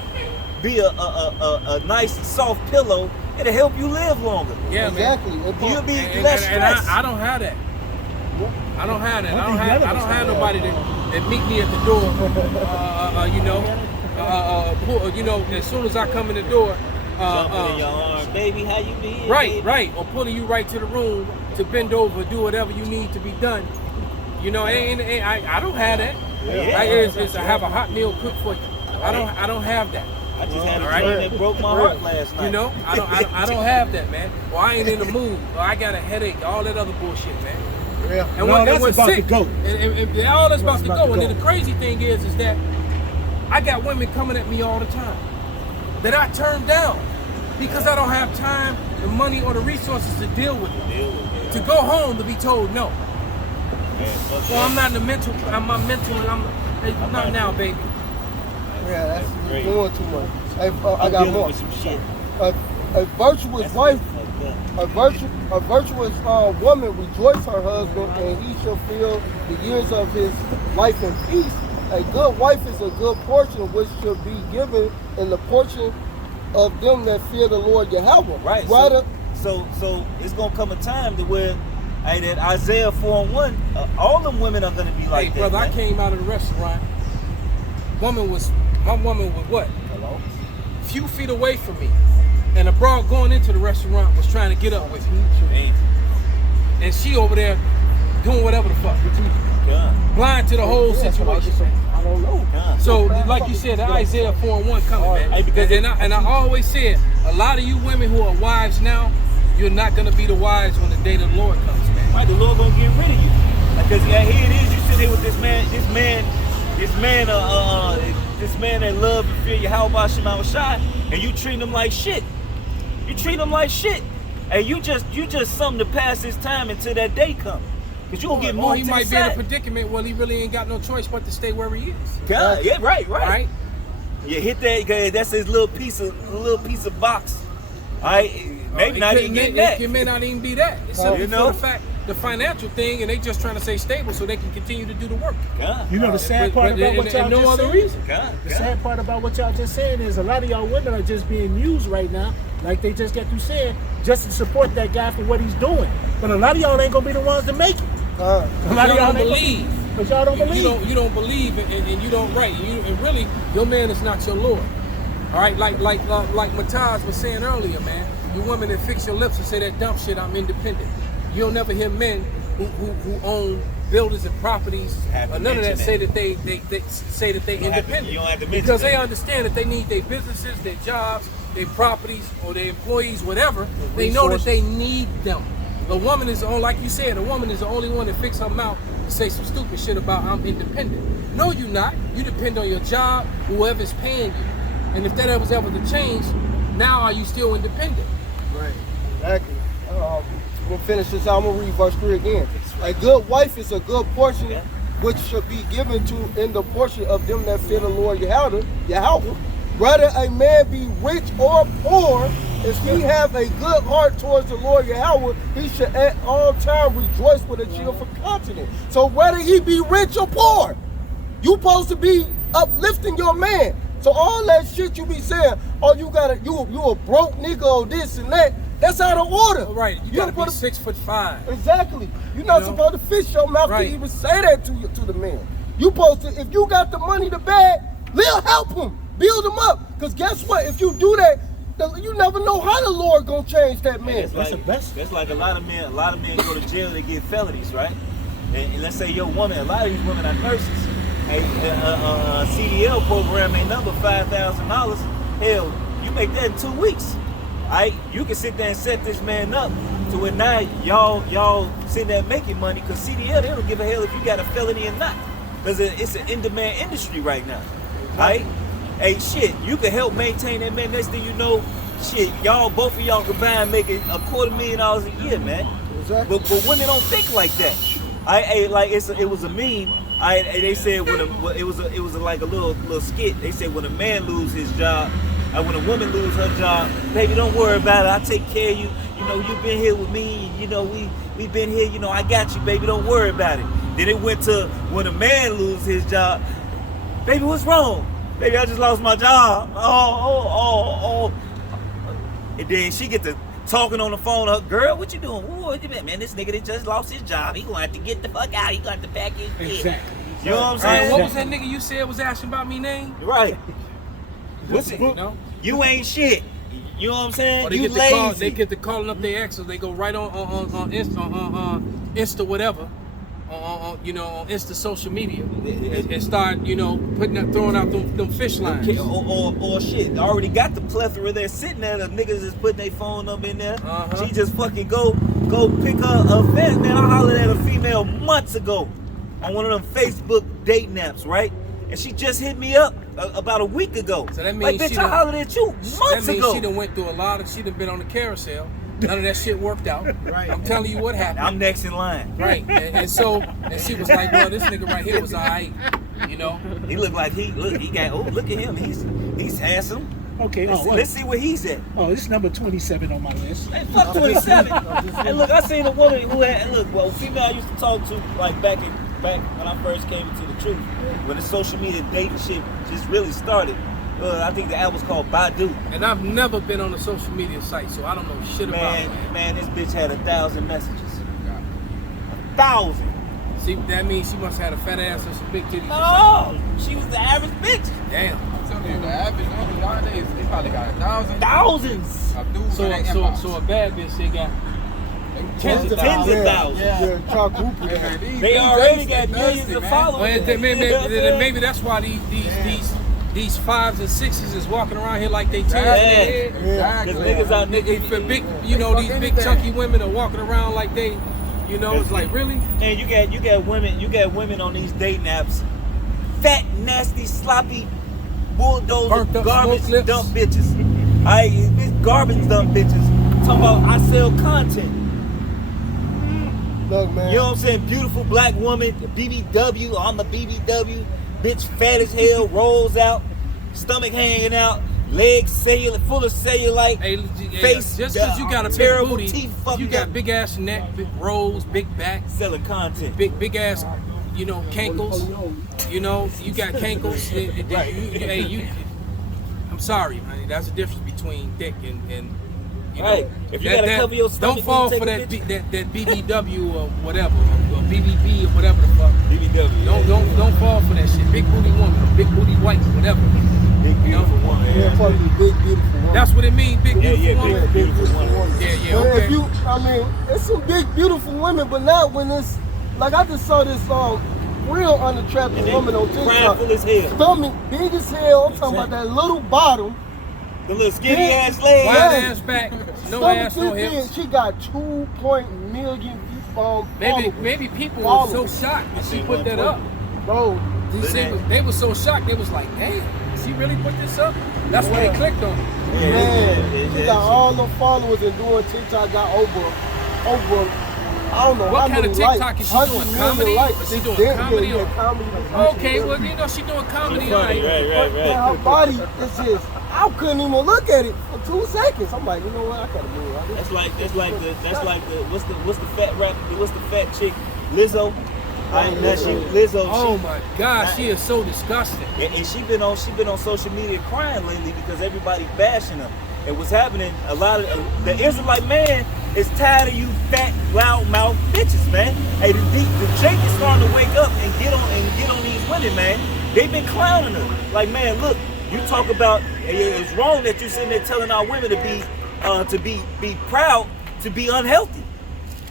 be a nice soft pillow, it'll help you live longer. Yeah, exactly. man. You'll be And less stressed. I don't have that. I don't have that. I I think don't none of us have have nobody that meet me at the door. As soon as I come in the door. Jumping in your arm, baby, how you been? Right, baby? right. Or pulling you right to the room to bend over, do whatever you need to be done. You know, I don't have that. I have a hot meal cooked for you. I don't have that. I just had a All right. dream that broke my heart last night. You know, I don't have that, man. Or I ain't in the mood. Or I got a headache. All that other bullshit, man. Yeah. And No, that's when about to sick, go. and all that's about to about go. to And go. then the crazy thing is that I got women coming at me all the time that I turn down because I don't have time, the money, or the resources to deal with it. To go home to be told no. Well, I'm not in the mental. Hey, not now, baby. Yeah, that's Great. doing too much. Hey, I I'm got dealing more. with some shit. A virtuous wife, Fucked up. a virtuous woman rejoice her husband, and he shall fill the years of his life in peace. A good wife is a good portion, which should be given in the portion of them that fear the Lord Yahweh. Right. Rather, So it's gonna come a time to where, hey, that Isaiah 4:1, all them women are gonna be like Hey, that. brother, I man. came out of the restaurant. My woman was what? hello. Few feet away from me, and a broad going into the restaurant was trying to get up with me, Man, and she over there doing whatever the fuck, God, blind to the whole Yeah, situation. I don't know. God. So, like you said, the Isaiah 4:1 coming, man. Hey, because and I always said, a lot of you women who are wives now, you're not gonna be the wives when the day of the Lord comes, man. Right, the Lord gonna get rid of you. Because here it is, you sit here with this man that love and fear you, how about Shema Shai, and you treat him like shit. You treat him like shit. And you just something to pass his time until that day comes. Cause you gonna get Or moved he to the might be in a side. predicament where he really ain't got no choice but to stay where he is. God, yeah, right. Right? You hit that, cause that's his little piece of box. All right, maybe not even getting that. It may not even be that. It's Oh, simply you for know? the fact the financial thing, and they just trying to stay stable so they can continue to do the work. God. You know the sad part But- about and- what y'all and no just other said? reason. God. The sad part about what y'all just saying is a lot of y'all women are just being used right now, like they just got through saying, just to support that guy for what he's doing. But a lot of y'all ain't gonna be the ones to make it. A lot of Y'all y'all don't ain't gonna- believe. But y'all don't believe. You don't believe, and you don't right. And really, your man is not your Lord. All right, like Mataz was saying earlier, man. You women that fix your lips and say that dumb shit. I'm independent. You'll never hear men who own buildings and properties Have to or none of that mention say that. that they say that they You don't have to- independent. you don't have to mention because they that. understand that they need their businesses, their jobs, their properties, or their employees, whatever. They know that they need them. A woman is the only, like you said, a woman is the only one that fix her mouth to say some stupid shit about I'm independent. No, you're not. You depend on your job, whoever's paying you. And if that was ever to change, now are you still independent? Right. Exactly. We'll finish this out. I'm gonna read verse 3 again. A good wife is a good portion, which should be given to in the portion of them that fear the Lord Yahweh. Whether a man be rich or poor, if he have a good heart towards the Lord Yahweh, he should at all times rejoice with a cheerful countenance. So whether he be rich or poor, you supposed to be uplifting your man. So all that shit you be saying, oh, you a broke nigga or this and that, that's out of order. All right, you gotta be 6'5". Exactly. You're not know? supposed to fish your mouth Right. to even say that to the man. You supposed to, if you got the money to bag, Lil help him, build him up. Cause guess what? If you do that, you never know how the Lord gonna change that man. It's That's like, the best. That's like a lot of men go to jail, they get felonies, right? And let's say your woman, a lot of these women are nurses. A CDL program ain't number $5,000. Hell, you make that in 2 weeks. Alright, you can sit there and set this man up to where now y'all sitting there making money, because CDL, they don't give a hell if you got a felony or not. Because it's an in-demand industry right now. Alright? Hey, shit, you can help maintain that man. Next thing you know, shit, both of y'all combined making $250,000 a year, man. Exactly. But women don't think like that. It was a meme. They said it was like a little skit. They said when a man lose his job, when a woman lose her job, baby, don't worry about it. I take care of you. You know, you've been here with me. You know, we been here. You know, I got you, baby. Don't worry about it. Then it went to when a man lose his job, baby, what's wrong? Baby, I just lost my job. Oh. And then she get to talking on the phone. Girl, what you doing? Ooh, what you been? Man, this nigga that just lost his job. He gonna have to get the fuck out. He gonna have to pack his shit. Exactly. You know what I'm All right, saying? what was that nigga you said was asking about me name? Right. What's it? You know? You ain't shit. You know what I'm saying? Or they You get to call, lazy. they get to calling up their exes. They go right on Insta whatever, on Insta social media, and start throwing out them fish lines. Or shit. I already got the plethora there sitting there. The niggas is putting their phone number in there. Uh-huh. She just fucking go pick her a fan. Man, I hollered at a female months ago on one of them Facebook dating apps, right? And she just hit me up about a week ago. So that means like, bitch, she I done- hollered at you That months means ago. she done went through a lot of. She done been on the carousel. None of that shit worked out. Right. I'm telling you what happened. I'm next in line. Right. And she was like, well, this nigga right here was alright. You know. He looked like look at him. He's handsome. Okay. Let's see where he's at. Oh, this is number 27 on my list. Hey, fuck 27. And look, I seen a woman who had female I used to talk to like back when I first came into the truth, when the social media dating shit just really started. I think the app was called Badu. And I've never been on a social media site, so I don't know shit about it. Man, this bitch had 1,000 messages. 1,000. See, that means she must have had a fat ass and some big titties. No, she was the average bitch. Damn. I'm telling you, the average woman nowadays, they probably got 1,000 Thousands. of dudes in their inbox. So a bad bitch, they got tens of Tens of thousands. thousands. Yeah, quadruple that. Man, these They DJs already are got millions thirsty, of man. followers. Well, then maybe that's why these 5s and 6s is walking around here like they 10s in their head. Exactly. Cause niggas out Nigga, for big, these big chunky women are walking around like they, it's like really. And you got women on these dating apps, fat, nasty, sloppy, bulldozer, Burnt up garbage smoke lips. dump bitches. Bitch, garbage dump bitches. Talking about I sell content. Look, man. You know what I'm saying? Beautiful black woman, BBW. I'm a BBW. Bitch, fat as hell, rolls out, stomach hanging out. legs full of cellulite, Hey, face just because you got a big terrible booty, teeth, you got big ass neck, big rolls, big back, selling content. big ass, you know, cankles. You know, you got cankles. I'm sorry, man. That's the difference between thick and you know. Right. If you gotta cover your stomach, don't fall you for take a that BBW or whatever, or BBB or whatever the fuck. BBW. Don't fall for that shit. Big booty woman, or big booty white, whatever. Big beautiful woman. Yeah, probably big beautiful woman. That's what it means, big beautiful woman. big beautiful woman. Yeah, But okay. if you, I mean, it's some big beautiful women, but not when it's like I just saw this real unattractive And they woman on crying TikTok. full as hell. Stomach big as hell. I'm talking about that little bottom. The little skinny ass legs. Wide Yeah. ass back, no Stomach ass, no this big. hips. She got 2 million followers. Maybe people were so shocked that she put that up. Bro, They were so shocked. They was like, "Damn, she really put this up?" That's why they clicked on it. man, she got all the followers and doing TikTok got over, I don't know What how kind many of TikTok likes, is she 100 doing? million Comedy? likes. Is she doing Yeah, comedy yeah, or- comedy. Okay, well, you know she doing comedy, all right. Right. Man, her body is just, I couldn't even look at it for 2 seconds. I'm like, you know what? I gotta do it. That's like the what's the fat chick Lizzo. Lizzo. Oh my God, she is so disgusting. And she been on social media crying lately because everybody bashing her. And what's happening? A lot of the Israelite man is tired of you fat, loudmouth bitches, man. Hey, the Jake is starting to wake up and get on these women, man. They've been clowning her. Like, man, look, you talk about it's wrong that you're sitting there telling our women to be proud to be unhealthy.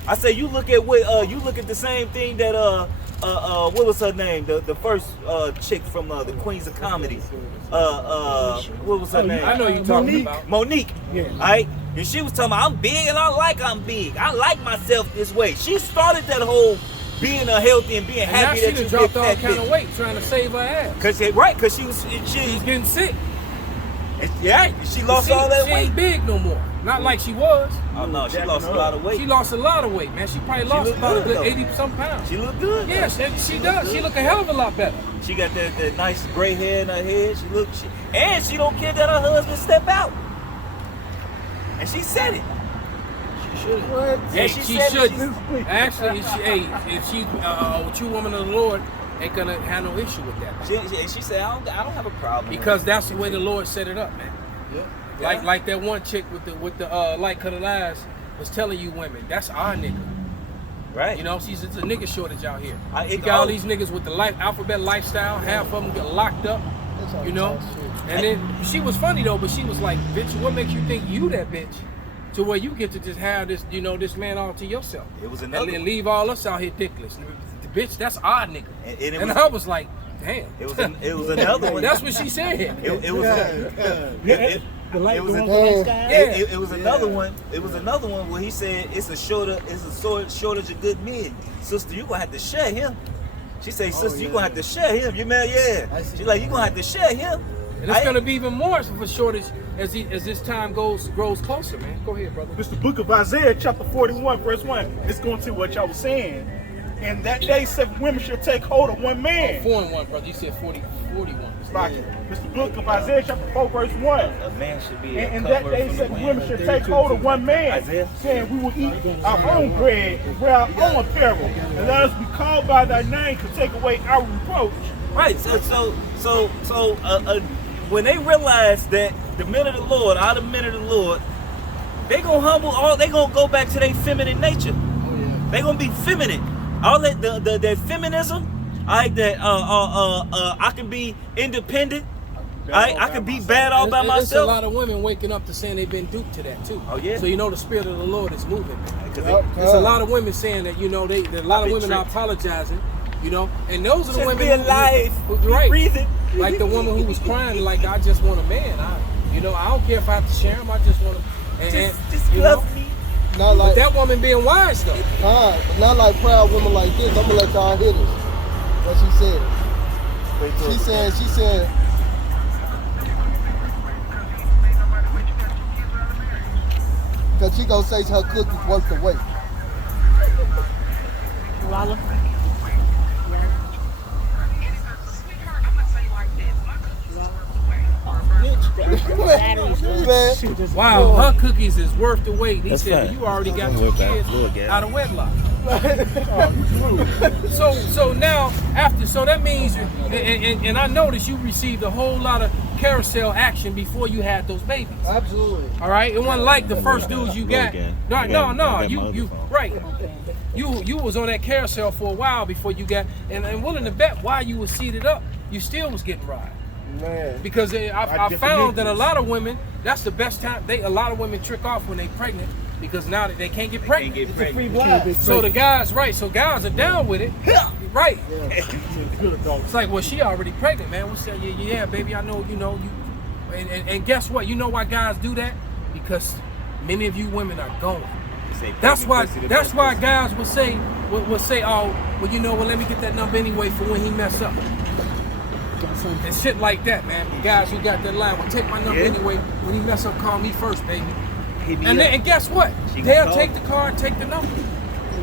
I say you look at the same thing that what was her name? The first chick from the Queens of Comedy. What was her name? I know you talking about. Monique. Yeah. Right? And she was talking about I'm big and I'm big. I like myself this way. She started that whole being healthy and being And now happy she that done you dropped get all fat kind of bitch. weight trying to save her ass. Cause she was She's getting sick. she lost all that she weight. ain't big no more. Not like she was. Oh no, she lost a lot of weight. She lost a lot of weight, man. She probably lost look about a good, good though. 80 some pounds. She look good. Yeah, she does. She look a hell of a lot better. She got that nice gray hair in her head. And she don't care that her husband step out. And she said it. What? Hey, she she said should. she's- Actually, if she's a true woman of the Lord, ain't gonna have no issue with that. She said, I don't have a problem. Because that's the way the Lord set it up, man. Yeah. Like that one chick with the light colored eyes was telling you women, that's our nigga. right. You know, it's a nigga shortage out here. I- You got all these niggas with the alphabet lifestyle, half of them get locked up, you know? And then she was funny though, but she was like, bitch, what makes you think you that bitch? To where you get to just have this, you know, this man all to yourself. It was And another then one. leave all us out here dickless. Bitch, that's our nigga. And it And was- I was like, damn. It was another one. That's what she said. It was The light, It the was one a- with the light sky. Yeah. it was another one. It was another one where he said it's a shortage of good men. Sister, you gonna have to share him. She say, sister, you gonna have to share him. You man, yeah. She's like, you gonna have to share him. And it's gonna be even more of a shortage as this time grows closer, man. Go ahead, brother. It's the book of Isaiah, chapter 41, verse 1. It's going to what y'all was saying. And that day, 7 women shall take hold of one man. 4 and 1, brother. You said 41. Like, it's the book of Isaiah, chapter 4, verse 1. A man should be And that day, 7 women shall take hold of one man, Isaiah? saying, we will eat our own bread and wear our own apparel. And let us be called by thy name to take away our reproach. Right. So when they realize that the men of the Lord are the men of the Lord, they gonna they gonna go back to their feminine nature. They gonna be feminine. All that feminism, I can be independent. I can be bad all by There's a myself. lot of women waking up to saying they've been duped to that too. Oh, yeah. So you know the spirit of the Lord is moving, man. 'Cause There's a lot of women saying that, you know, a lot of been women are tricked. apologizing, you know, and those are the Just women be alive, right? breathing. Like the woman who was crying, like I just want a man. I don't care if I have to share him. I just want to. Just you love know, me. Not But like that woman being wise though. but not like proud women like this. I'm gonna let y'all hear this. What she said. She said. Cause she gonna say her cookies worth the wait. Lala. Man, man. Shit, just- Wow, her cookies is worth the wait. He That's said, fine. you already got Little 2 guy, kids little guy. out of wedlock. Oh, you rude. So now so that means, and I noticed you received a whole lot of carousel action before you had those babies. Absolutely. All right, it wasn't like the first dudes you got. again. No, I no, got no. my You other phone. right. You was on that carousel for a while before you got, and willing to bet while you was seated up, you still was getting ride. Man. Because I found that a lot of women, that's the best time. A lot of women trick off when they pregnant because now that they can't get pregnant. It's a free blast. So the guys, right? So guys are down with it, right? Good adult. It's like, well, she already pregnant, man. What's that? Yeah, baby, I know. You know, and guess what? You know why guys do that? Because many of you women are going. That's why guys would say, oh, well, you know, well, let me get that number anyway for when he mess up. And shit like that, man. Guys who got that line, well, take my number anyway. When he mess up, call me first, baby. And guess what? They'll take the car and take the number.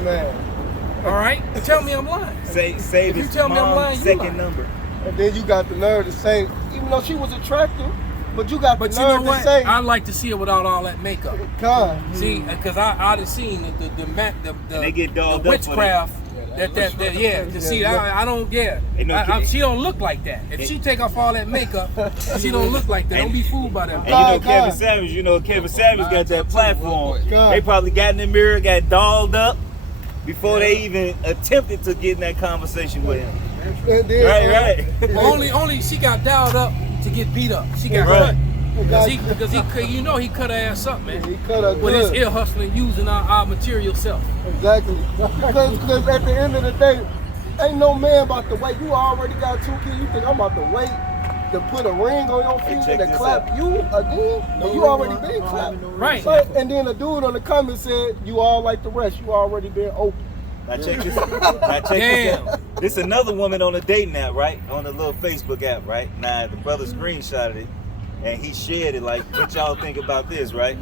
Man. All right? Tell me I'm lying. Save If you his tell me I'm mom's lying, you second lying. number. And then you got the nerve to say, even though she was attractive, but you got But the you know nerve to what? say, I like to see it without all that makeup. God. See, because I done seen the they get dolled the up for witchcraft. To see, I don't, she don't look like that. If she take off all that makeup, she don't look like that. Don't be fooled by that. And God. Kevin Savage got that platform. God. They probably got in the mirror, got dolled up before they even attempted to get in that conversation with him. And then, Right. Only she got dialed up to get beat up. She got Right. cut. Because he he cut her ass up, man. He cut her With his good. ear hustling, using our material self. Exactly. Because at the end of the day, ain't no man about to wait. You already got 2 kids. You think I'm about to wait to put a ring on your Hey, finger check to this clap out. you again? And you already been clapped. Right. So, and then a dude on the comment said, you all like the rest. You already been open. Now check this out. This another woman on a dating app, right? On a little Facebook app, right? Now the brother screenshotted it and he shared it like, what y'all think about this, right?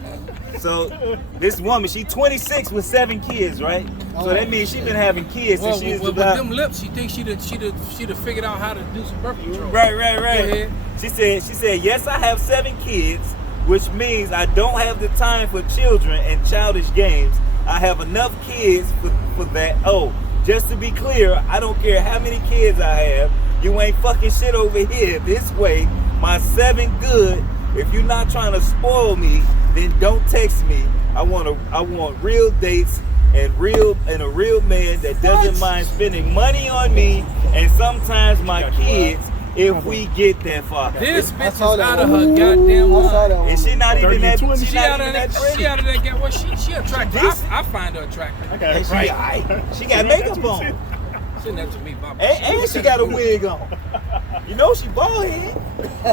So this woman, she 26 with 7 kids, right? So that means she been having kids since she was with about... them lips, she thinks she'd have figured out how to do some birth control. Right. Go ahead. She said, yes, I have 7 kids, which means I don't have the time for children and childish games. I have enough kids for that. Oh, just to be clear, I don't care how many kids I have. You ain't fucking shit over here this way. My 7 good. If you're not trying to spoil me, then don't text me. I want real dates and a real man that doesn't mind spending money on me and sometimes my kids if we get that far. This I bitch is saw that out of one. her goddamn I saw mind. that one. And she not even that. She out of that. Well, she attractive. I find her attractive. Okay. She got makeup on. Send that to me, Bob. And she got a wig on. You know she bald head.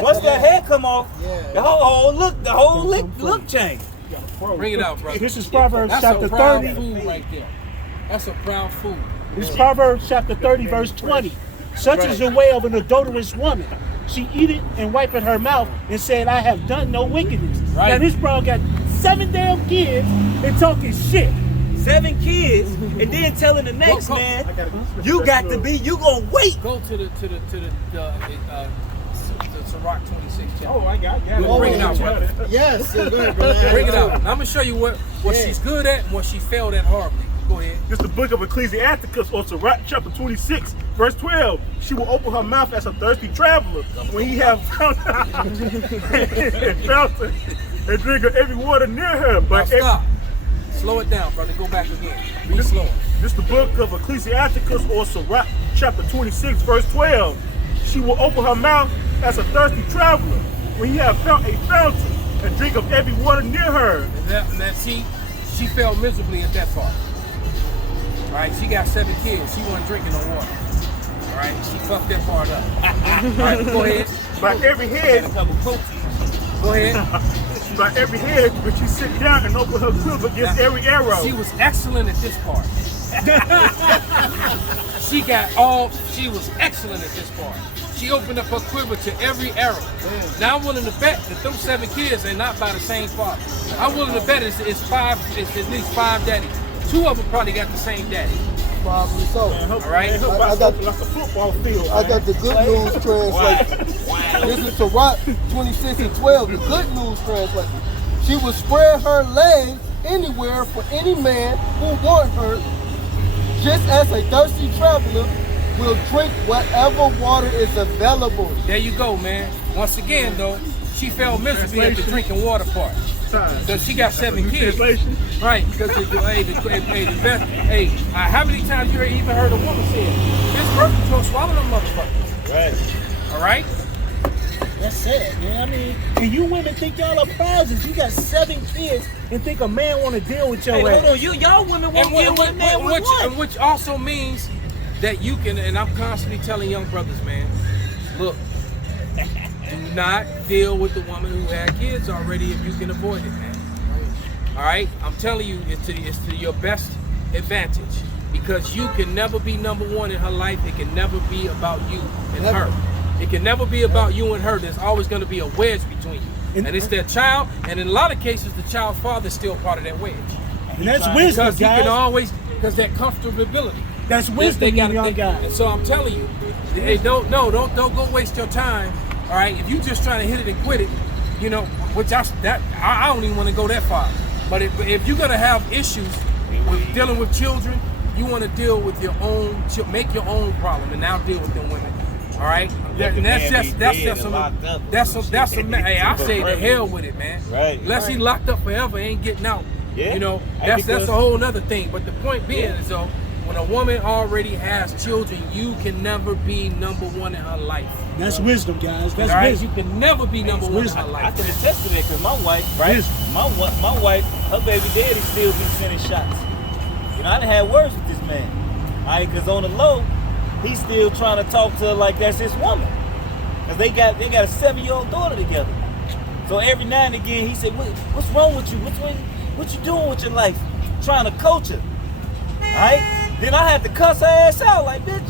Once that hair come off, the whole look change. Bring it out, brother. This is Proverbs That's chapter a proud 30. fool right there. That's a proud fool. This is Proverbs chapter 30, verse 20. Such is the way of an adulterous woman. She eateth and wipeth her mouth and said, I have done no wickedness. Right. Now this bro got 7 damn kids and talking shit. 7 kids, and then telling the next man, you gonna wait. Go to the Sirach 26 chapter. Oh, I got it. Bring it out, brother. Yes. Go ahead, brother. Bring it out. I'm gonna show you what she's good at and what she failed at horribly. Go ahead. It's the book of Ecclesiasticus, or Sirach chapter 26, verse 12. She will open her mouth as a thirsty traveler when he have fountain and drink of every water near her. Now But stop. Slow it down, brother. Go back again. Read slower. this the book of Ecclesiasticus, or Sirach chapter 26, verse 12. She will open her mouth as a thirsty traveler when he have found a fountain and drink of every water near her. And that she failed miserably at that part. All right, she got 7 kids. She wasn't drinking no water. All right, she fucked that part up. All right, go ahead. By every head, Go ahead. by every head, when she sit down and open her quiver against every arrow. She was excellent at this part. She was excellent at this part. She opened up her quiver to every arrow. Now I'm willing to bet that them 7 kids are not by the same father. I'm willing to bet it's at least 5 daddies. 2 of them probably got the same daddy. Probably so. Man, her, All right. man, her I box got- open like a football field. I got the good news translation. This is Sirach 26:12, the good news translation. She will spread her legs anywhere for any man who wants her, just as a thirsty traveler will drink whatever water is available. There you go, man. Once again, though, she failed miserably at the drinking water part. So she got 7 kids. Translation. Right, because how many times you even heard a woman say it? This birth control swallow them motherfuckers. Right. All right? That's sad, man. I mean, and you women think y'all are prizes. You got 7 kids and think a man want to deal with your Hey, ass. hold on, y'all women won't deal with a man with what? which also means that you can, and I'm constantly telling young brothers, man, look, do not deal with the woman who had kids already if you can avoid it, man. All right? I'm telling you, it's to your best advantage because you can never be number one in her life. It can never be about you and Never. her. It can never be about you and her. There's always going to be a wedge between you. And it's their child, and in a lot of cases, the child's father is still part of that wedge. And that's wisdom, Because he can guys. always, because that comfortability. That's wisdom, gotta young think. guys. And so I'm telling you, hey, don't go waste your time. All right, if you just trying to hit it and quit it, you know, which I don't even want to go that far. But if you're gonna have issues with dealing with children, you want to deal with your own, make your own problem, and now deal with them women. All right, that's some. Hey, I say to hell with it, man. Right. Unless he locked up forever, ain't getting out. Yeah. You know, And that's because- a whole nother thing. But the point being is though, when a woman already has children, you can never be number one in her life. That's wisdom, guys. That's All right, wisdom. you can never be number one in wisdom. her I life. can attest to that because my wife, right? Wisdom. My wife, her baby daddy still be sending shots. You know, I done had words with this man. All right, because on the low, he's still trying to talk to her like that's his woman. Because they got a 7-year-old daughter together. So every now and again, he said, what's wrong with you? What you doing with your life? Trying to coach her. All right? Then I had to cuss her ass out like, bitch,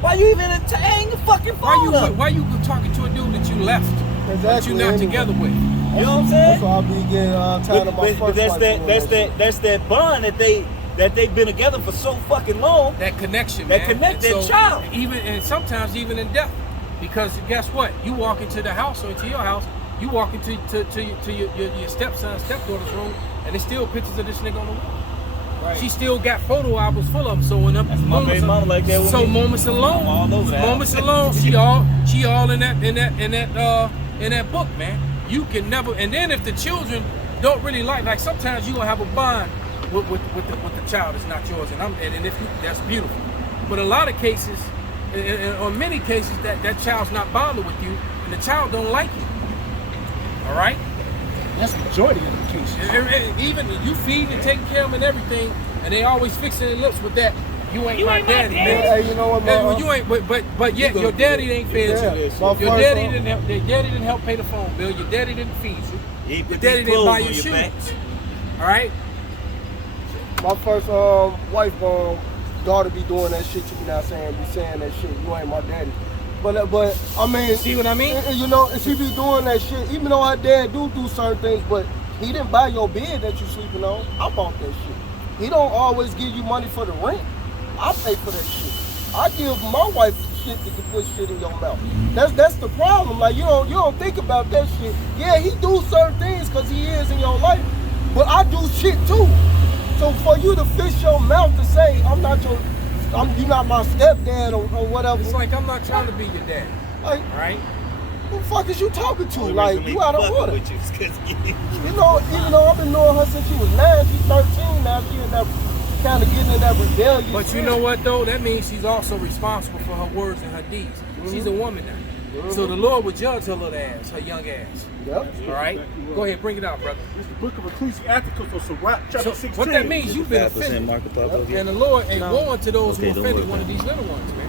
why you even entertain the fucking phone up? Why you talking to a dude that you left, that Exactly. you not together with? You know what I'm That's saying? why I be getting tired of my But first that's wife that doing shit. that's that bond that they've been together for so fucking long. That connection, That man. connect And that child. and sometimes even in death, because guess what? You walk into the house or into your house, you walk into your stepson, stepdaughter's room, and there's still pictures of this nigga on the wall. Right. She still got photo albums full of them. So when them That's my baby mama like that with so me. moments alone, I'm all over that. moments alone, she all in that book, man. You can never. And then if the children don't really like sometimes you gonna have a bond with the child that's not yours, and if you, that's beautiful. But a lot of cases, or many cases, that child's not bothered with you, and the child don't like you. All right. That's the majority of the cases. And even you feed and taking care of them and everything, and they always fixing their lips with that. You ain't my daddy, man. Hey, you know what, Hey, man? well, you ain't, but yet your daddy ain't fed Yeah, you. my Your first daddy one- didn't help pay the phone bill. Your daddy didn't feed you. He Your put daddy these didn't buy clothes your on shoes. back. All right. My first wife daughter be doing that shit to me now, be saying that shit. You ain't my daddy. But I mean, See what I mean? You know, she be doing that shit. Even though her dad do certain things, but he didn't buy your bed that you sleeping on. I bought that shit. He don't always give you money for the rent. I pay for that shit. I give my wife shit to put shit in your mouth. That's the problem. Like you don't think about that shit. Yeah, he do certain things because he is in your life, but I do shit too. So for you to fish your mouth to say you not my stepdad or whatever. It's like I'm not trying to be your dad. Like, All right. who the fuck is you talking to? Only Like, reason you we out of fucking order. with you is 'cause you- You know, even though I've been knowing her since she was 9, she's 13 now. She ended up kind of getting in that rebellion. But you know what though? That means she's also responsible for her words and her deeds. She's a woman now. So the Lord will judge her little ass, her young ass. Yep. All right. Go ahead, bring it out, brother. It's the book of Ecclesiasticus or Sirach chapter So 16. what that means, you've been offended. And the Lord ain't warned to those who offended one of these little ones, man.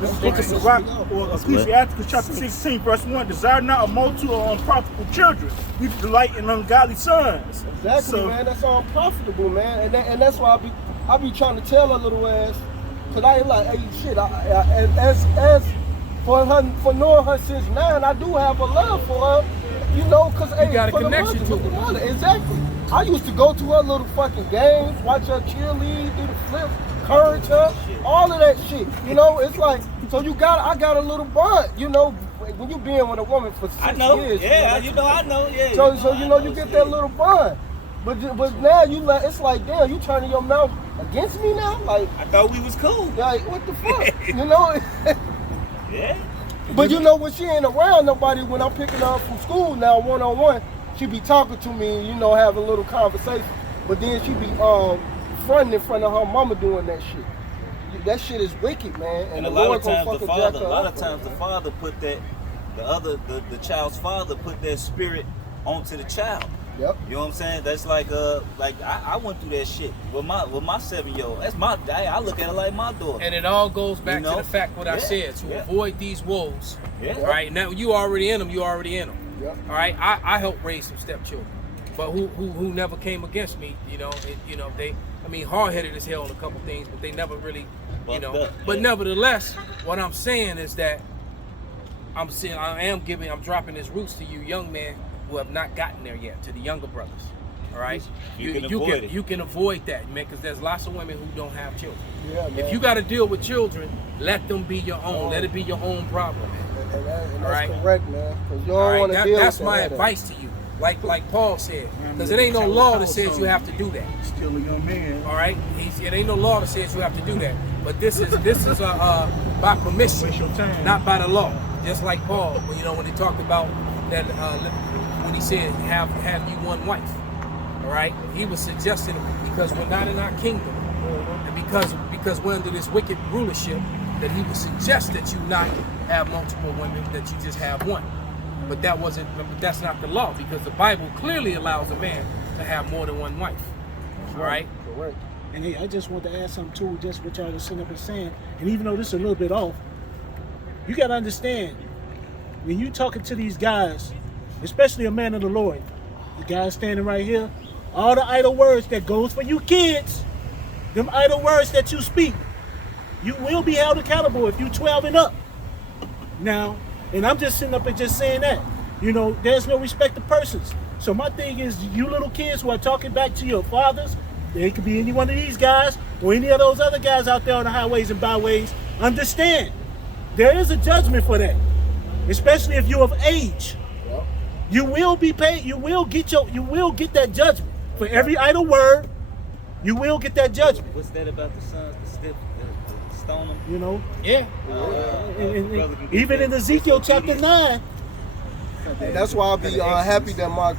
This is book of Sirach or Ecclesiasticus chapter 16 verse 1. Desire not a multitude of unprofitable children. You delight in ungodly sons. Exactly, So- man. That's unprofitable, man. And that's why I be trying to tell her little ass, cause I ain't like, hey, shit. As for knowing her since 9, I do have a love for her. You know, cause hey, got a for the connection mother, to for the her. mother. Exactly. I used to go to her little fucking games, watch her cheerlead, do the flips, encourage her, all of that shit. You know, it's like, so I got a little bond, you know, when you being with a woman for 6 I know. years. Yeah, I know. Yeah. So you know, you get that little bond. But now it's like, damn, you turning your mouth against me now? Like, I thought we was cool. like what the fuck? You know? Yeah. But you know, when she ain't around nobody, when I'm picking her up from school now, one-on-one, she be talking to me and, you know, having a little conversation. But then she be fronting in front of her mama doing that shit. That shit is wicked, man. And the a lot Lord of times gonna the fucking father, jack her a lot up, of times the man. father put that, the child's father put that spirit onto the child. Yep. You know what I'm saying? That's like I went through that shit with my 7-year-old. That's my guy. I look at it like my daughter. And it all goes back You know? to the fact what I said, to avoid these woes. Yeah. Right? Now, you already in them, Yep. All right? I helped raise some stepchildren. But who never came against me, you know, hard-headed as hell in a couple things, but they never really, you know. Up, But yeah. nevertheless, what I'm saying is that I'm dropping his roots to you young men who have not gotten there yet, to the younger brothers. All right? You can avoid it. You can avoid that, man, because there's lots of women who don't have children. Yeah, man. If you got to deal with children, let them be your own. Let it be your own problem, man. And that's Right. correct, man. Because you All don't right? want to deal That's with my that. advice to you. Like Paul said, because it ain't no law that says you have to do that. Still a young man. All right, it ain't no law that says you have to do that. But this is by permission, Waste your time. not by the law. Just like Paul, when he talked about that, when he said have you one wife. All right, he was suggesting because we're not in our kingdom, and because we're under this wicked rulership, that he would suggest that you not have multiple women, that you just have one. But that's not the law, because the Bible clearly allows a man to have more than one wife. All right? Correct. And hey, I just want to add something too, just what y'all was sitting up and saying. And even though this is a little bit off, you got to understand, when you talking to these guys, especially a man of the Lord, the guy standing right here, all the idle words that goes for you kids, them idle words that you speak, you will be held accountable if you 12 and up. Now, and I'm just sitting up and just saying that. You know, there's no respect of persons. So my thing is, you little kids who are talking back to your fathers, they could be any one of these guys or any of those other guys out there on the highways and byways, understand, there is a judgment for that. Especially if you're of age. Yep. You will be paid, you will get that judgment. For every idle word, you will get that judgment. What's that about the sons, the stone them? You know? Yeah. And even in Ezekiel chapter 9, And that's why I'll be happy that my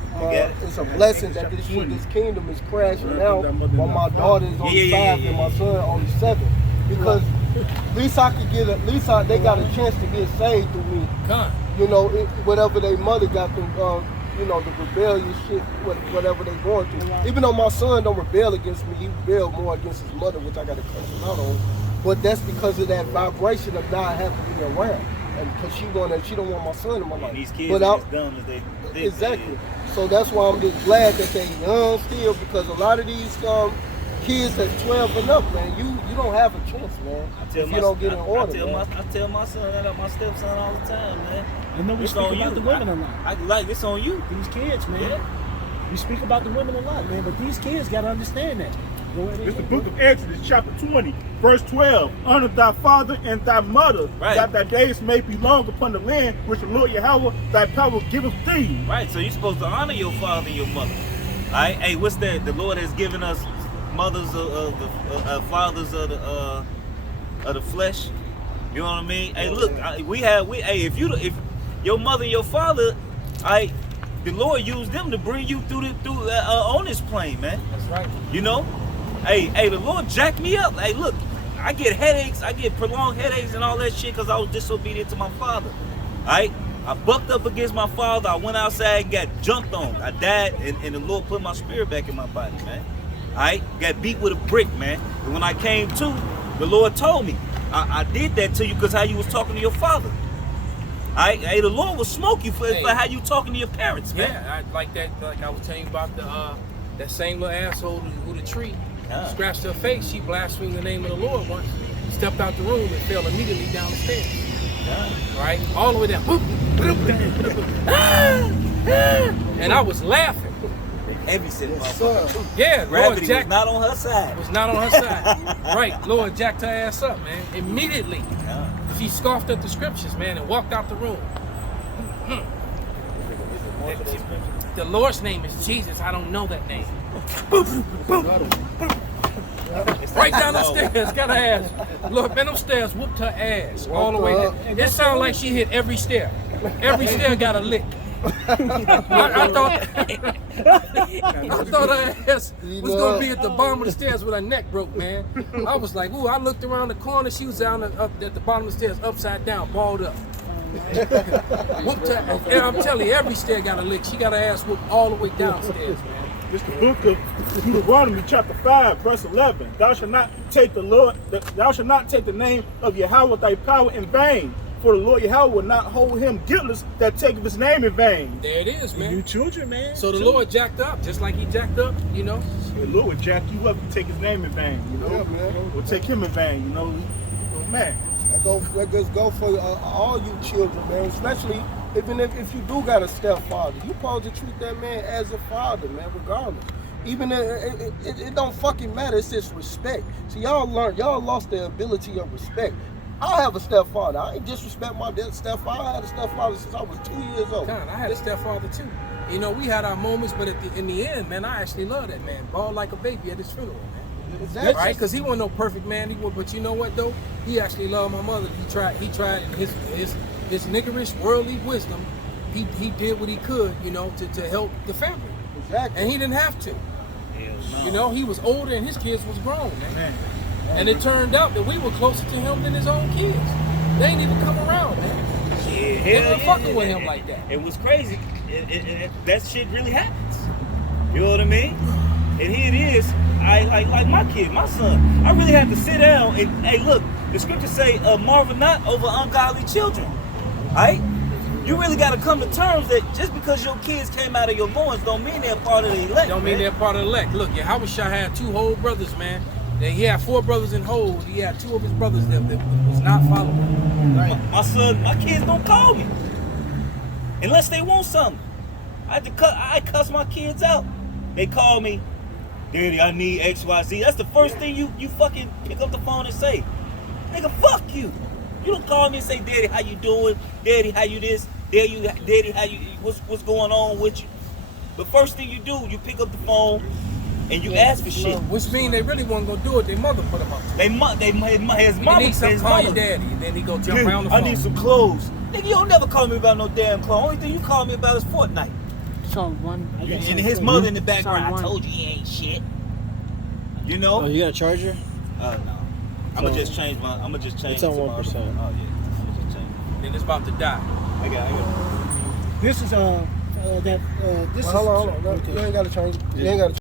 it's a blessing that this kingdom is crashing out while my daughter is on 5 and my son on 7. Because at least they got a chance to get saved through me. Come. You know, whatever their mother got them, the rebellious shit, whatever they going through. Even though my son don't rebel against me, he rebelled more against his mother, which I got to cuss him out on. But that's because of that vibration of not having to be around. And because she don't want my son in my life. And these kids are as dumb as they think. Exactly. So that's why I'm just glad that they young still, because a lot of these kids that's 12 and up, man, you don't have a choice, man. If you don't get in order, I tell my son that, my stepson all the time, man. I know we It's speak on about you. the women a lot. I like this on you. These kids, man. Yeah. We speak about the women a lot, man, but these kids got to understand that. Go ahead. It's the book of Exodus, chapter 20, verse 12. Honor thy father and thy mother, Right. that thy days may be long upon the land which the Lord Yahweh thy power giveth thee. Right, so you're supposed to honor your father and your mother. All right, hey, what's that? The Lord has given us mothers fathers of the flesh. You know what I mean? Hey, look, if your mother and your father, the Lord used them to bring you through on this plane, man. That's right. You know, hey, the Lord jacked me up. Hey, look, I get headaches, I get prolonged headaches and all that shit because I was disobedient to my father. All right, I bucked up against my father. I went outside and got jumped on. I died, and the Lord put my spirit back in my body, man. All right, got beat with a brick, man. And when I came to, the Lord told me, I did that to you because how you was talking to your father. Hey, the Lord will smoke you for how you talking to your parents, man. Yeah, like I was telling you about that same little asshole who the tree scratched her face. She blasphemed the name of the Lord once. Stepped out the room and fell immediately down the stairs. Right, all the way down. And I was laughing. heavy set Yes, motherfucker sir. too. Yeah, Lord Gravity was Jack not on her side. was not on her side. Right, Lord jacked her ass up, man. Immediately. Yeah. She scoffed at the scriptures, man, and walked out the room. The Lord's name is Jesus. I don't know that name. Right down the stairs, got her ass. Look, man, them stairs whooped her ass all the way down. It sounded like she hit every stair. Every stair got a lick. I thought her ass was gonna be at the bottom of the stairs with her neck broke, man. I was like, ooh, I looked around the corner, she was down up at the bottom of the stairs, upside down, balled up. Whooped her, and I'm telling you, every stair got a lick. She got her ass whooped all the way downstairs, man. It's the book of Deuteronomy, chapter 5, verse 11. Thou shalt not take thou shalt not take the name of Yahweh thy power in vain. For the Lord Yahweh will not hold him guiltless that taketh his name in vain. There it is, man. You children, man. So the Lord jacked up, just like he jacked up, you know. The Lord will jack you up and take his name in vain, you know. Yeah, man. Or take him in vain, you know. Oh, man. That goes go for all you children, man. Especially even if you do got a stepfather, you supposed to treat that man as a father, man. Regardless, even it don't fucking matter. It's just respect. See, y'all lost the ability of respect. I have a stepfather. I ain't disrespect my stepfather. I had a stepfather since I was 2 years old. God, I had a stepfather too. You know, we had our moments, but in the end, man, I actually love that man. Balled like a baby at his funeral, man. Exactly. Right? Because he wasn't no perfect man. But you know what though? He actually loved my mother. He tried in his niggerish worldly wisdom. He did what he could, you know, to help the family. Exactly. And he didn't have to. You know, he was older and his kids was grown, man. And it turned out that we were closer to him than his own kids. They ain't even come around, man. Yeah, They weren't fucking with him like that. It was crazy. That shit really happens. You know what I mean? And here it is. I like my kid, my son. I really had to sit down and hey, look. The scriptures say, "Marvel not over ungodly children." Right? You really got to come to terms that just because your kids came out of your loins don't mean they're part of the elect. Don't mean they're part of the elect. Look, Yahweh Shah had 2 whole brothers, man. He had 4 brothers in Hold. He had 2 of his brothers that was not following. Right. My kids don't call me unless they want something. I cuss my kids out. They call me, Daddy, I need XYZ. That's the first thing you fucking pick up the phone and say. Nigga, fuck you. You don't call me and say, Daddy, how you doing? Daddy, how you this? Daddy, how you? What's going on with you? The first thing you do, you pick up the phone and you ask for shit. Which means they really wasn't gonna do it. Their mother put them up. His He mama needs something, his call mama. your daddy, and then he go jump Dude, around the phone. I need some clothes. Nigga, you don't never call me about no damn clothes. Only thing you call me about is Fortnite. Song 1. And his mother in the background, Sorry, I one. told you he ain't shit. You know? Oh, you got a charger? No. I'ma just change my. I'ma just change. It's on to my 1%. other phone. Oh yeah. I'ma just change. Then it's about to die. I got. This is this Hold on. You ain't got to change it. You ain't got to